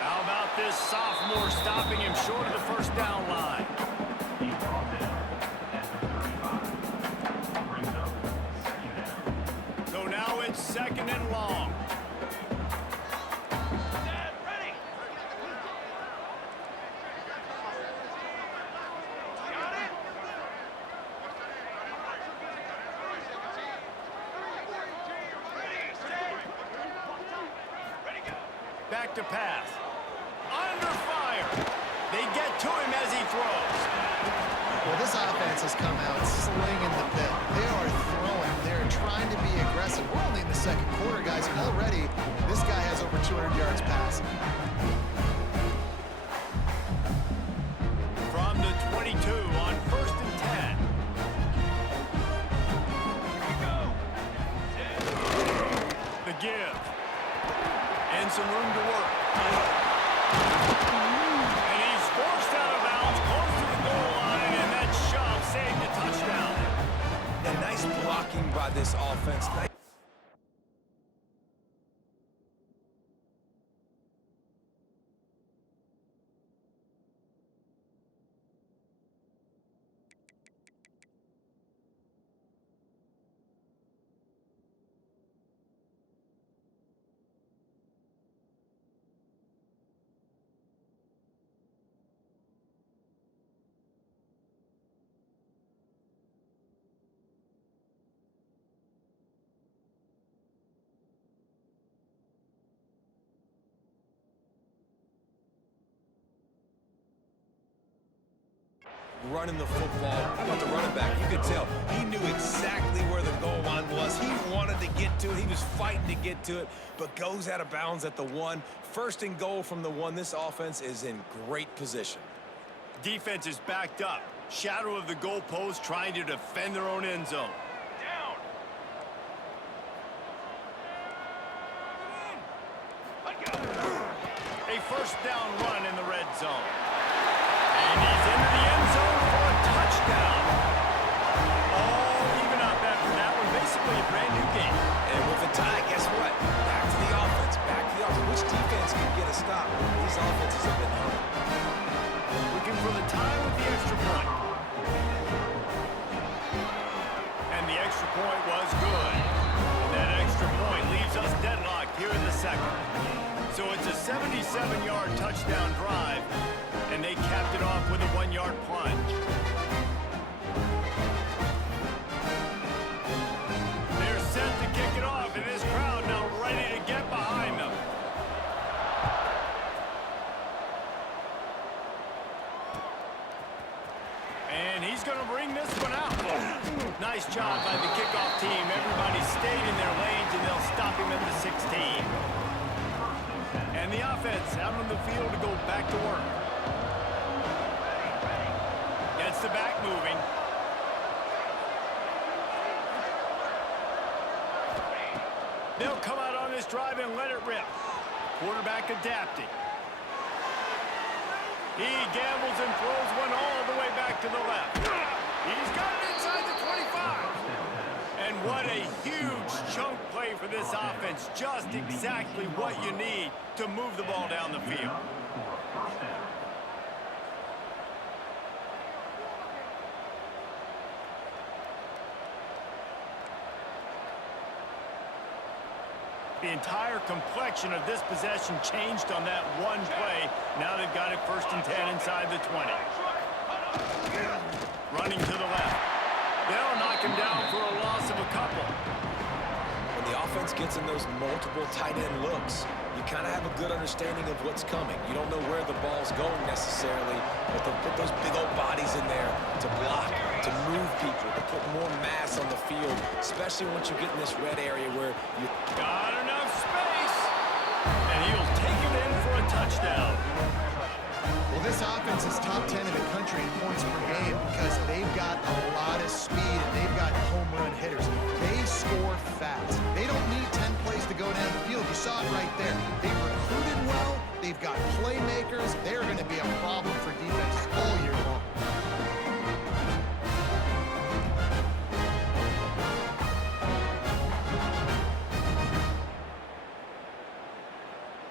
How about this sophomore stopping him short of the first down line? So now it's second and long. Back to pass. Under fire. They get to him as he throws. Well, this offense has come out slinging the pit. They are throwing. They're trying to be aggressive. We're only in the second quarter, guys, and already this guy has over 200 yards passing. From the 22 on first and 10. The give. And some room to work. And he's forced out of bounds close to the goal line, and that shove saved a touchdown. And nice blocking by this offense. Running the football, about the running back, you could tell he knew exactly where the goal line was. He wanted to get to it. He was fighting to get to it, but goes out of bounds at the 1. First and goal from the 1. This offense is in great position. Defense is backed up. Shadow of the goalpost, trying to defend their own end zone. Down. A first down run in the red zone. And he's into the end zone for a touchdown. Oh, even up after that one. Basically a brand new game. And with a tie, guess what? Back to the offense. Back to the offense. Which defense can get a stop? These offenses have been hurt. Looking for the tie with the extra point. And the extra point was good. And that extra point leaves us deadlocked here in the second. So it's a 77-yard touchdown drive, and they capped it off with a 1-yard plunge. They're set to kick it off, and this crowd now ready to get behind them. And he's going to bring this one out. Nice job by the kickoff team. Everybody stayed in their lanes, and they'll stop him at the 16. And the offense out on the field to go back to work. Gets the back moving. They'll come out on this drive and let it rip. Quarterback adapting. He gambles and throws one all the way back to the left. He's got it inside the 25. And what a huge chunk play for this offense. Just exactly what you need to move the ball down the field. The entire complexion of this possession changed on that one play. Now they've got it first and 10 inside the 20. Running to the left. They'll knock him down for a loss of a couple. When the offense gets in those multiple tight end looks, you kind of have a good understanding of what's coming. You don't know where the ball's going necessarily, but they'll put those big old bodies in there to block, to move people, to put more mass on the field, especially once you get in this red area where you... Got enough space. down. Well, this offense is top 10 in the country in points per game because they've got a lot of speed and they've got home run hitters. They score fast. They don't need 10 plays to go down the field. You saw it right there. They've recruited well. They've got playmakers. They're going to be a problem for defenses all year long.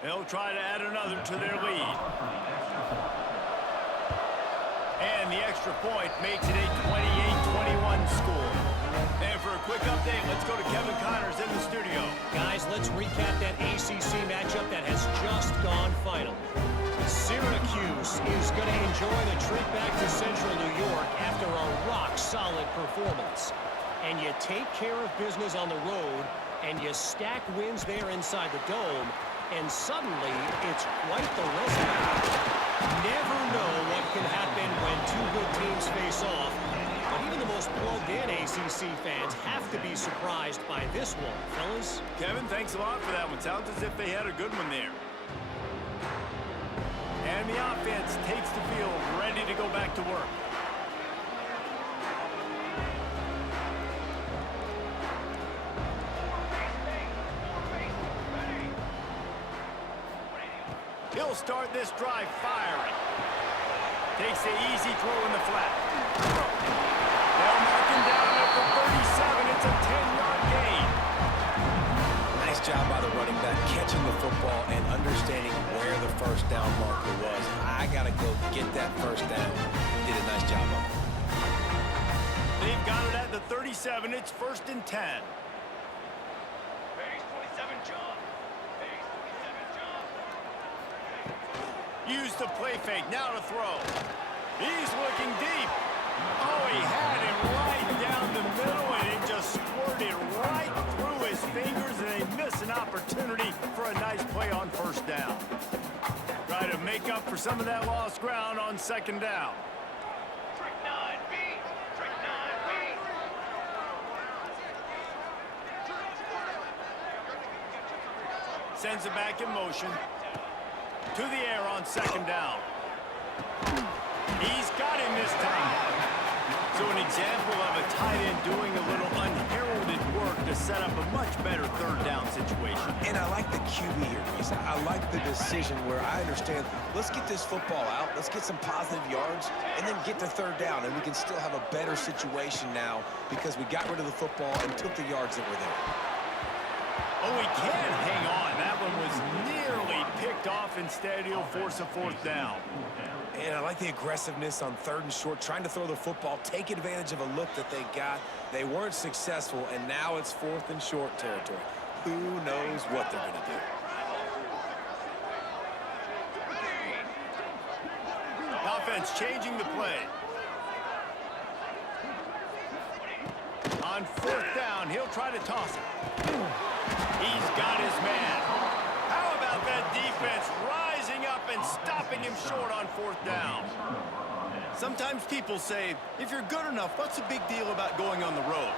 They'll try to add another to their lead. And the extra point makes it a 28-21 score. And for a quick update, let's go to Kevin Connors in the studio. Guys, let's recap that ACC matchup that has just gone final. Syracuse is going to enjoy the trip back to Central New York after a rock-solid performance. And you take care of business on the road, and you stack wins there inside the Dome, and suddenly it's quite the resume. Never know what can happen when two good teams face off, but even the most plugged-in ACC fans have to be surprised by this one, fellas. Kevin, thanks a lot for that one. Sounds as if they had a good one there. And the offense takes the field, ready to go back to work. He'll start this drive firing. Takes the easy throw in the flat. They'll mark him down at the 37. It's a 10-yard gain. Nice job by the running back, catching the football and understanding where the first down marker was. I got to go get that first down. Did a nice job of it. They've got it at the 37. It's 1st and 10. Use the play fake, now to throw. He's looking deep. Oh, he had it right down the middle, and it just squirted right through his fingers, and they miss an opportunity for a nice play on 1st down. Try to make up for some of that lost ground on 2nd down. Trick 9B. Trick 9B. Sends it back in motion. To the air on 2nd down. He's got him this time. So an example of a tight end doing a little unheralded work to set up a much better 3rd down situation. And I like the QB here, Reese. I like the decision where I understand, let's get this football out, let's get some positive yards, and then get to 3rd down, and we can still have a better situation now because we got rid of the football and took the yards that were there. Oh, he can hang on. That one was nearly picked off. Instead, he'll force a 4th down. And I like the aggressiveness on 3rd and short, trying to throw the football, take advantage of a look that they got. They weren't successful, and now it's 4th and short territory. Who knows what they're going to do? Offense changing the play. On 4th down, he'll try to toss it. He's got his man. How about that defense rising up and stopping him short on 4th down? Sometimes people say, if you're good enough, what's the big deal about going on the road?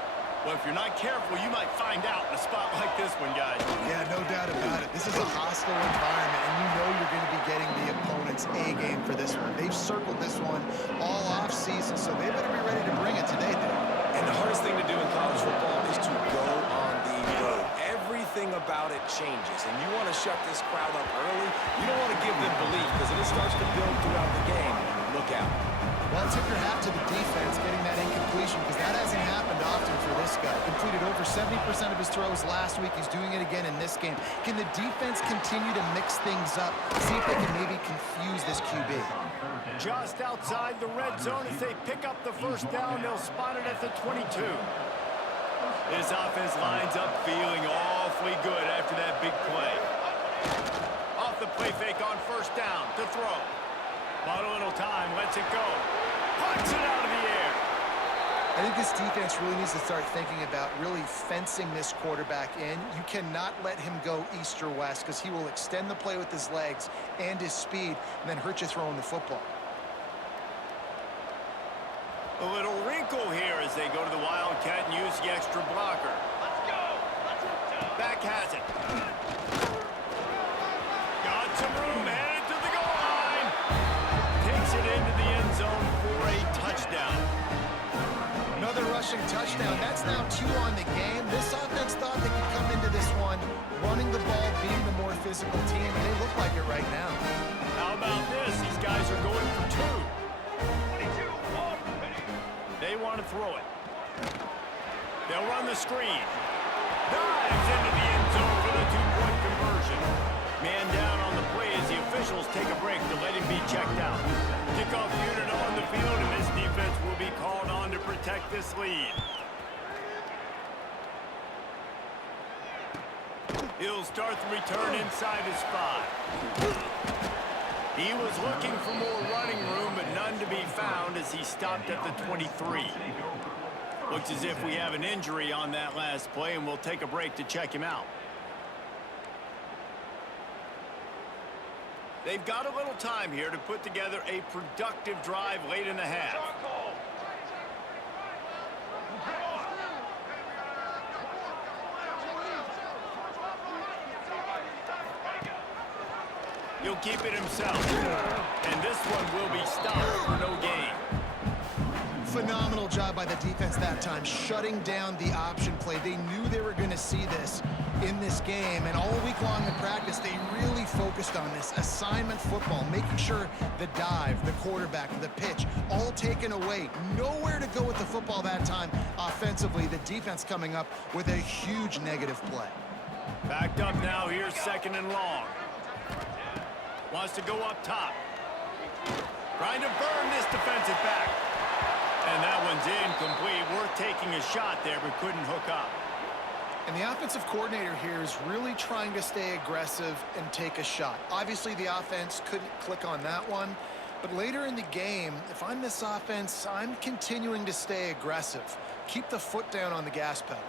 Well, if you're not careful, you might find out in a spot like this one, guys. Yeah, no doubt about it. This is a hostile environment, and you know you're going to be getting the opponent's A game for this one. They've circled this one all off season, so they better be ready to bring it today, Dave. And the hardest thing to do in college football is to go on the road. Everything about it changes, and you want to shut this crowd up early. You don't want to give them belief, because if it starts to build throughout the game, look out. Well, tip your hat to the defense getting that incompletion, because that hasn't happened often for this guy. Completed over 70% of his throws last week. He's doing it again in this game. Can the defense continue to mix things up, see if they can maybe confuse this QB? Just outside the red zone as they pick up the 1st down. They'll spot it at the 22. This offense lines up feeling awfully good after that big play. Off the play fake on 1st down to throw. Bought a little time, lets it go. Punts it out of the air. I think this defense really needs to start thinking about really fencing this quarterback in. You cannot let him go east or west, because he will extend the play with his legs and his speed and then hurt you throwing the football. A little wrinkle here as they go to the Wildcat and use the extra blocker. Let's go. Let's go. Back has it. Got some room, headed to the being the more physical team, and they look like it right now. How about this? These guys are going for two. 22, 1, ready. They want to throw it. They'll run the screen. Dives into the end zone for the two-point conversion. Man down on the play as the officials take a break to let him be checked out. Kickoff unit on the field, and this defense will be called on to protect this lead. He'll start the return inside his 5. He was looking for more running room, but none to be found as he stopped at the 23. Looks as if we have an injury on that last play, and we'll take a break to check him out. They've got a little time here to put together a productive drive late in the half. He'll keep it himself. And this one will be stopped for no gain. Phenomenal job by the defense that time, shutting down the option play. They knew they were going to see this in this game, and all week long in practice, they really focused on this assignment football, making sure the dive, the quarterback, the pitch, all taken away. Nowhere to go with the football that time offensively. The defense coming up with a huge negative play. Backed up now, here's 2nd and long. Wants to go up top. Trying to burn this defensive back. And that one's incomplete. Worth taking a shot there, but couldn't hook up. And the offensive coordinator here is really trying to stay aggressive and take a shot. Obviously, the offense couldn't click on that one. But later in the game, if I'm this offense, I'm continuing to stay aggressive. Keep the foot down on the gas pedal.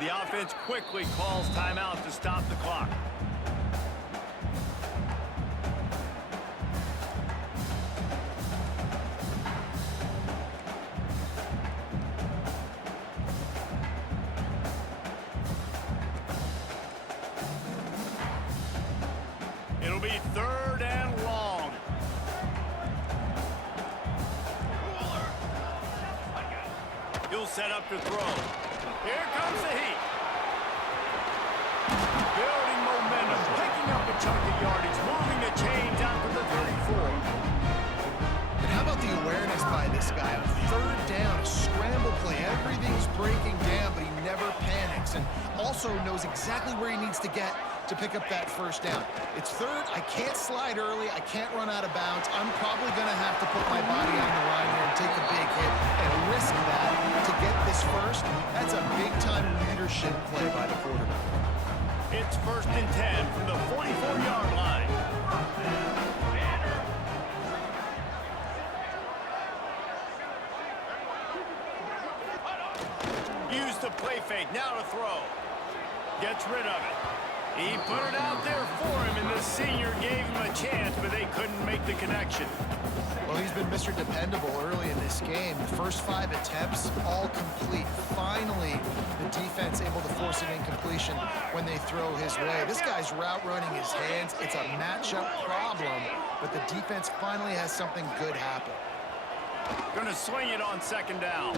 The offense quickly calls timeout to stop the clock. It'll be 3rd and long. He'll set up to throw. Here comes the heat. Building momentum, picking up a chunk of yardage, moving the chains out to the 34. And how about the awareness by this guy? On 3rd down, a scramble play. Everything's breaking down, but he never panics. And also knows exactly where he needs to get to pick up that 1st down. It's 3rd. I can't slide early. I can't run out of bounds. I'm probably going to have to put my body on the line here and take a big hit and risk that to get this 1st. That's a big-time leadership play by the quarterback. It's 1st and 10 from the 44-yard line. Use the play fake, now to throw. Gets rid of it. He put it out there for him, and the senior gave him a chance, but they couldn't make the connection. Well, he's been Mr. Dependable early in this game. The first 5 attempts, all complete. Finally, the defense able to force an incompletion when they throw his way. This guy's route running his hands. It's a matchup problem, but the defense finally has something good happen. Gonna swing it on 2nd down.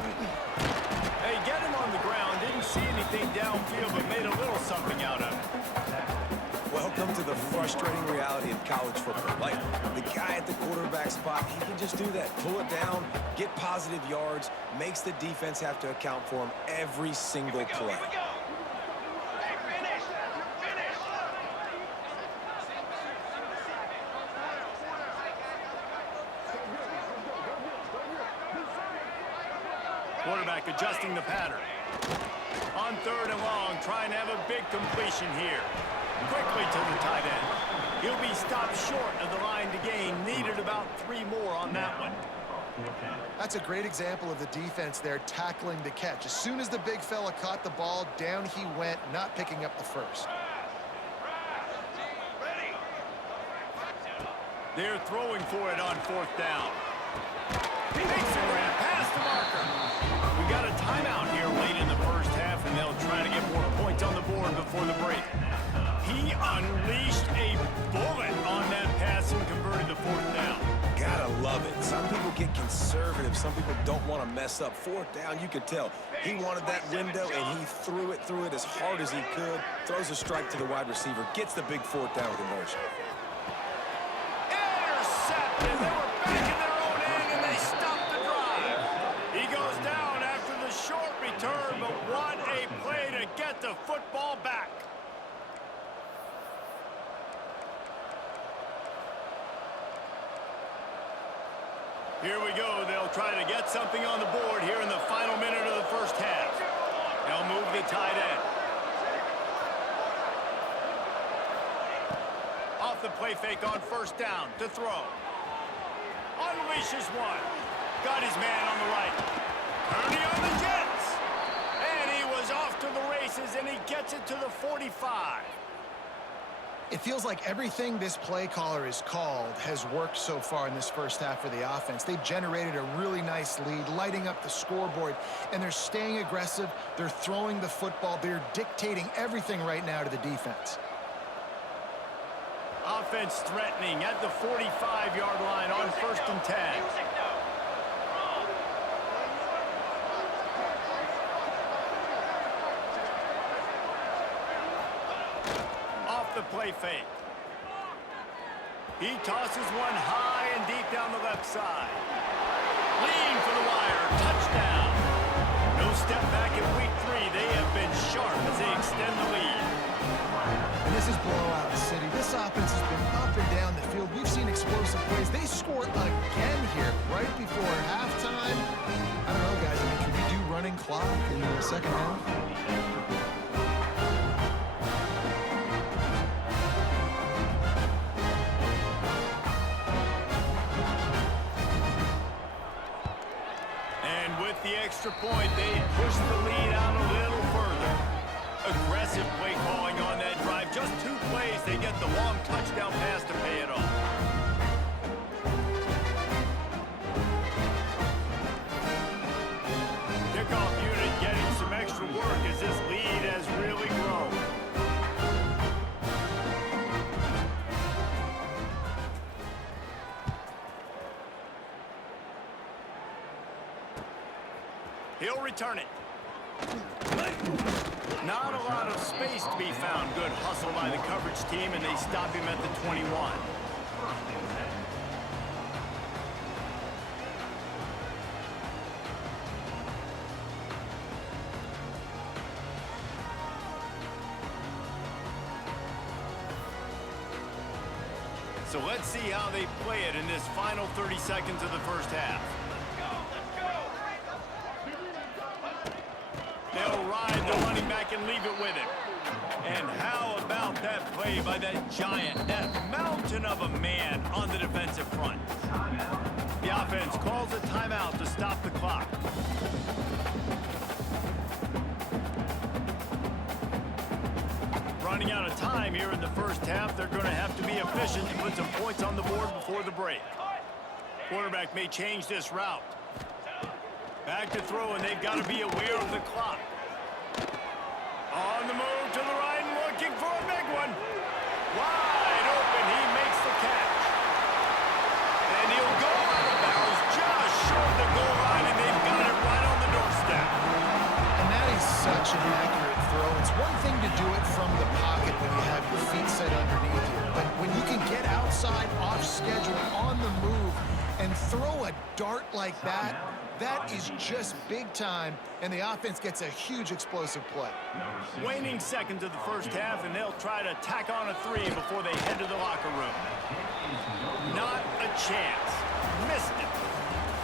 Hey, get him on the ground. Didn't see anything downfield, but made a little something out of it. Welcome to the frustrating reality of college football. Like, the guy at the quarterback spot, he can just do that. Pull it down, get positive yards, makes the defense have to account for him every single play. Here we go. Hey, finish. Finish. Quarterback adjusting the pattern. On 3rd and long, trying to have a big completion here. Quickly to the tight end. He'll be stopped short of the line to gain. Needed about 3 more on that one. That's a great example of the defense there tackling the catch. As soon as the big fella caught the ball, down he went, not picking up the 1st. They're throwing for it on 4th down. Makes it ran past the marker. We got a timeout here late in the first half, and they'll try to get more points on the board before the break. He unleashed a bullet on that pass and converted the 4th down. Gotta love it. Some people get conservative. Some people don't want to mess up. Fourth down, you could tell. He wanted that window, and he threw it as hard as he could. Throws a strike to the wide receiver. Gets the big fourth down with emotion. Intercepted. They were back in their own end, and they stopped the drive. He goes down after the short return, but what a play to get the football back. Here we go. They'll try to get something on the board here in the final minute of the first half. They'll move the tight end. Off the play fake on first down to throw. Unleashes one. Got his man on the right. Purdy on the Jets. And he was off to the races, and he gets it to the 45. It feels like everything this play caller has called has worked so far in this first half for the offense. They've generated a really nice lead, lighting up the scoreboard, and they're staying aggressive. They're throwing the football. They're dictating everything right now to the defense. Offense threatening at the 45-yard line on 1st and 10. The play fake. He tosses one high and deep down the left side. Lean for the wire. Touchdown. No step back in week 3. They have been sharp as they extend the lead. And this is blowout city. This offense has been up and down the field. We've seen explosive plays. They scored again here right before halftime. I don't know, guys. I mean, can we do running clock in the second half? Extra point, they push the lead out a little further. Aggressive play calling on that drive. Just 2 plays, they get the long touchdown pass to pay it off. Kickoff unit getting some extra work as this lead has really grown. He'll return it. Not a lot of space to be found. Good hustle by the coverage team, and they stop him at the 21. So let's see how they play it in this final 30 seconds of the first half. They'll ride the running back and leave it with him. And how about that play by that giant, that mountain of a man on the defensive front? The offense calls a timeout to stop the clock. Running out of time here in the first half, they're going to have to be efficient to put some points on the board before the break. Quarterback may change this route. Back to throw, and they've got to be aware of the clock. On the move to the right and looking for a big one. Wide open, he makes the catch. And he'll go out of bounds just short of the goal line, and they've got it right on the doorstep. And that is such an accurate throw. It's one thing to do it from the pocket when you have your feet set underneath you, but when you can get outside, off schedule, on the move, and throw a dart like that, that is just big time, and the offense gets a huge explosive play. Waning seconds of the first half, and they'll try to tack on a 3 before they head to the locker room. Not a chance. Missed it.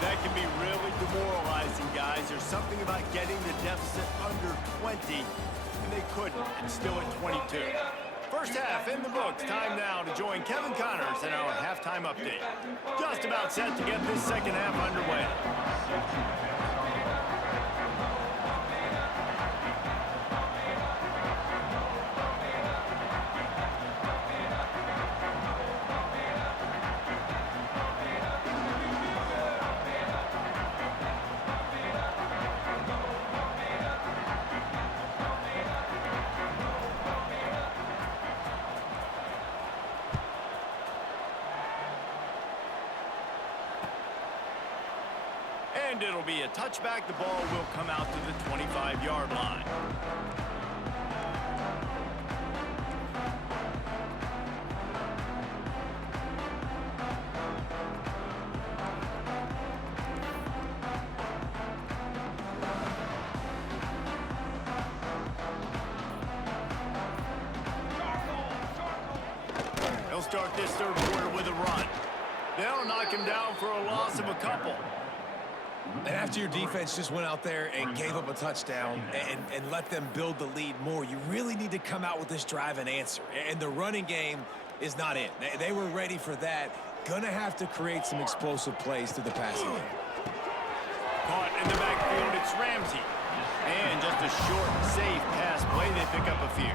That can be really demoralizing, guys. There's something about getting the deficit under 20, and they couldn't. It's still at 22. First half in the books. Time now to join Kevin Connors in our halftime update. Just about set to get this second half underway. And it'll be a touchback. The ball will come out to the 25-yard line. They'll start this third quarter with a run. They'll knock him down for a loss of a couple. And after your defense just went out there and gave up a touchdown and let them build the lead more, you really need to come out with this drive and answer. And the running game is not in. They were ready for that. Gonna have to create some explosive plays through the passing game. Caught in the backfield, it's Ramsey. And just a short, safe pass play. They pick up a few.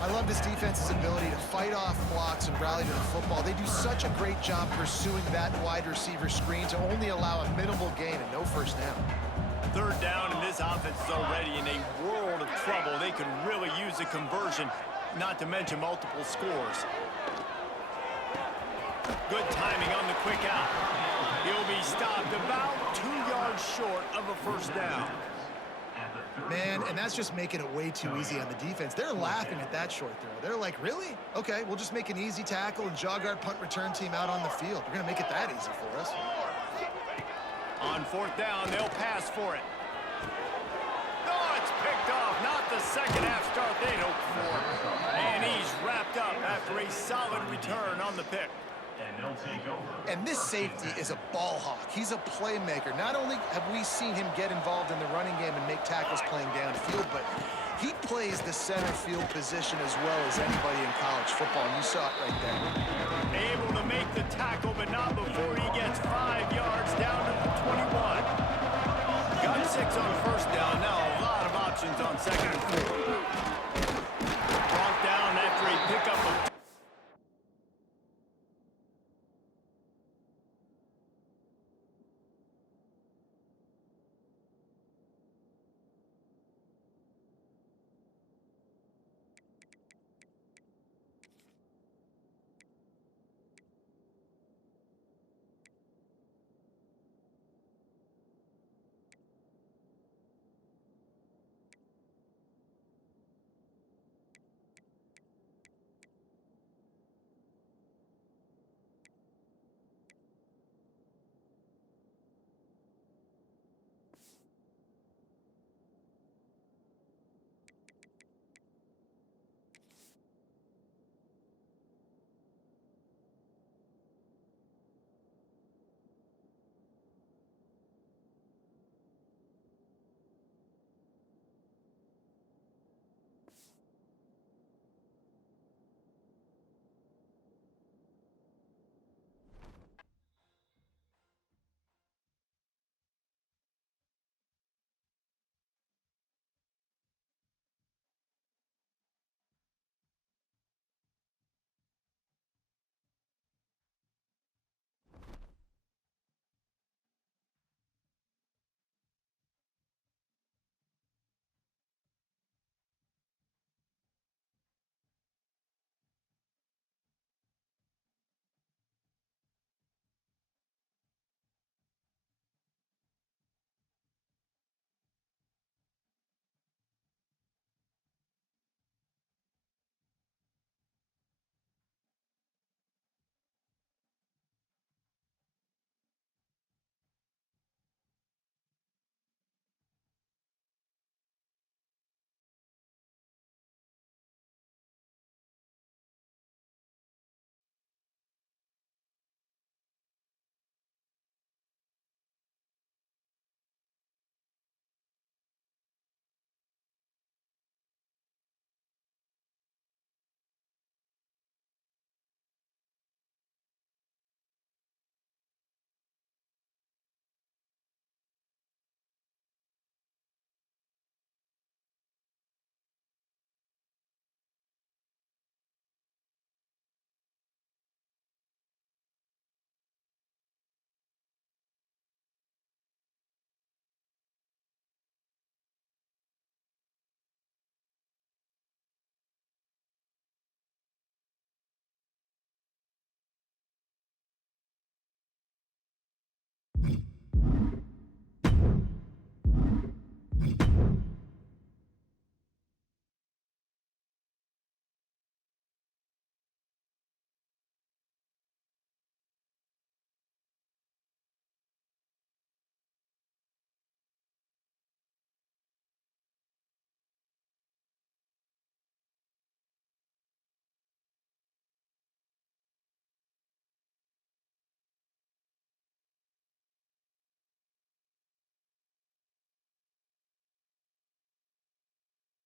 I love this defense's ability to fight off blocks and rally to the football. They do such a great job pursuing that wide receiver screen to only allow a minimal gain and no first down. Third down, and this offense is already in a world of trouble. They could really use a conversion, not to mention multiple scores. Good timing on the quick out. He'll be stopped about 2 yards short of a first down. Man, and that's just making it way too easy on the defense. They're laughing at that short throw. They're like, really? Okay, we'll just make an easy tackle and jog our punt return team out on the field. We're going to make it that easy for us. On fourth down, they'll pass for it. No, it's picked off. Not the second half start they'd hoped for. And he's wrapped up after a solid return on the pick. And this safety is a ball hawk. He's a playmaker. Not only have we seen him get involved in the running game and make tackles playing downfield, but he plays the center field position as well as anybody in college football. And you saw it right there. Able to make the tackle, but not before he gets 5 yards down to the 21. Got 6 on first down. Now a lot of options on second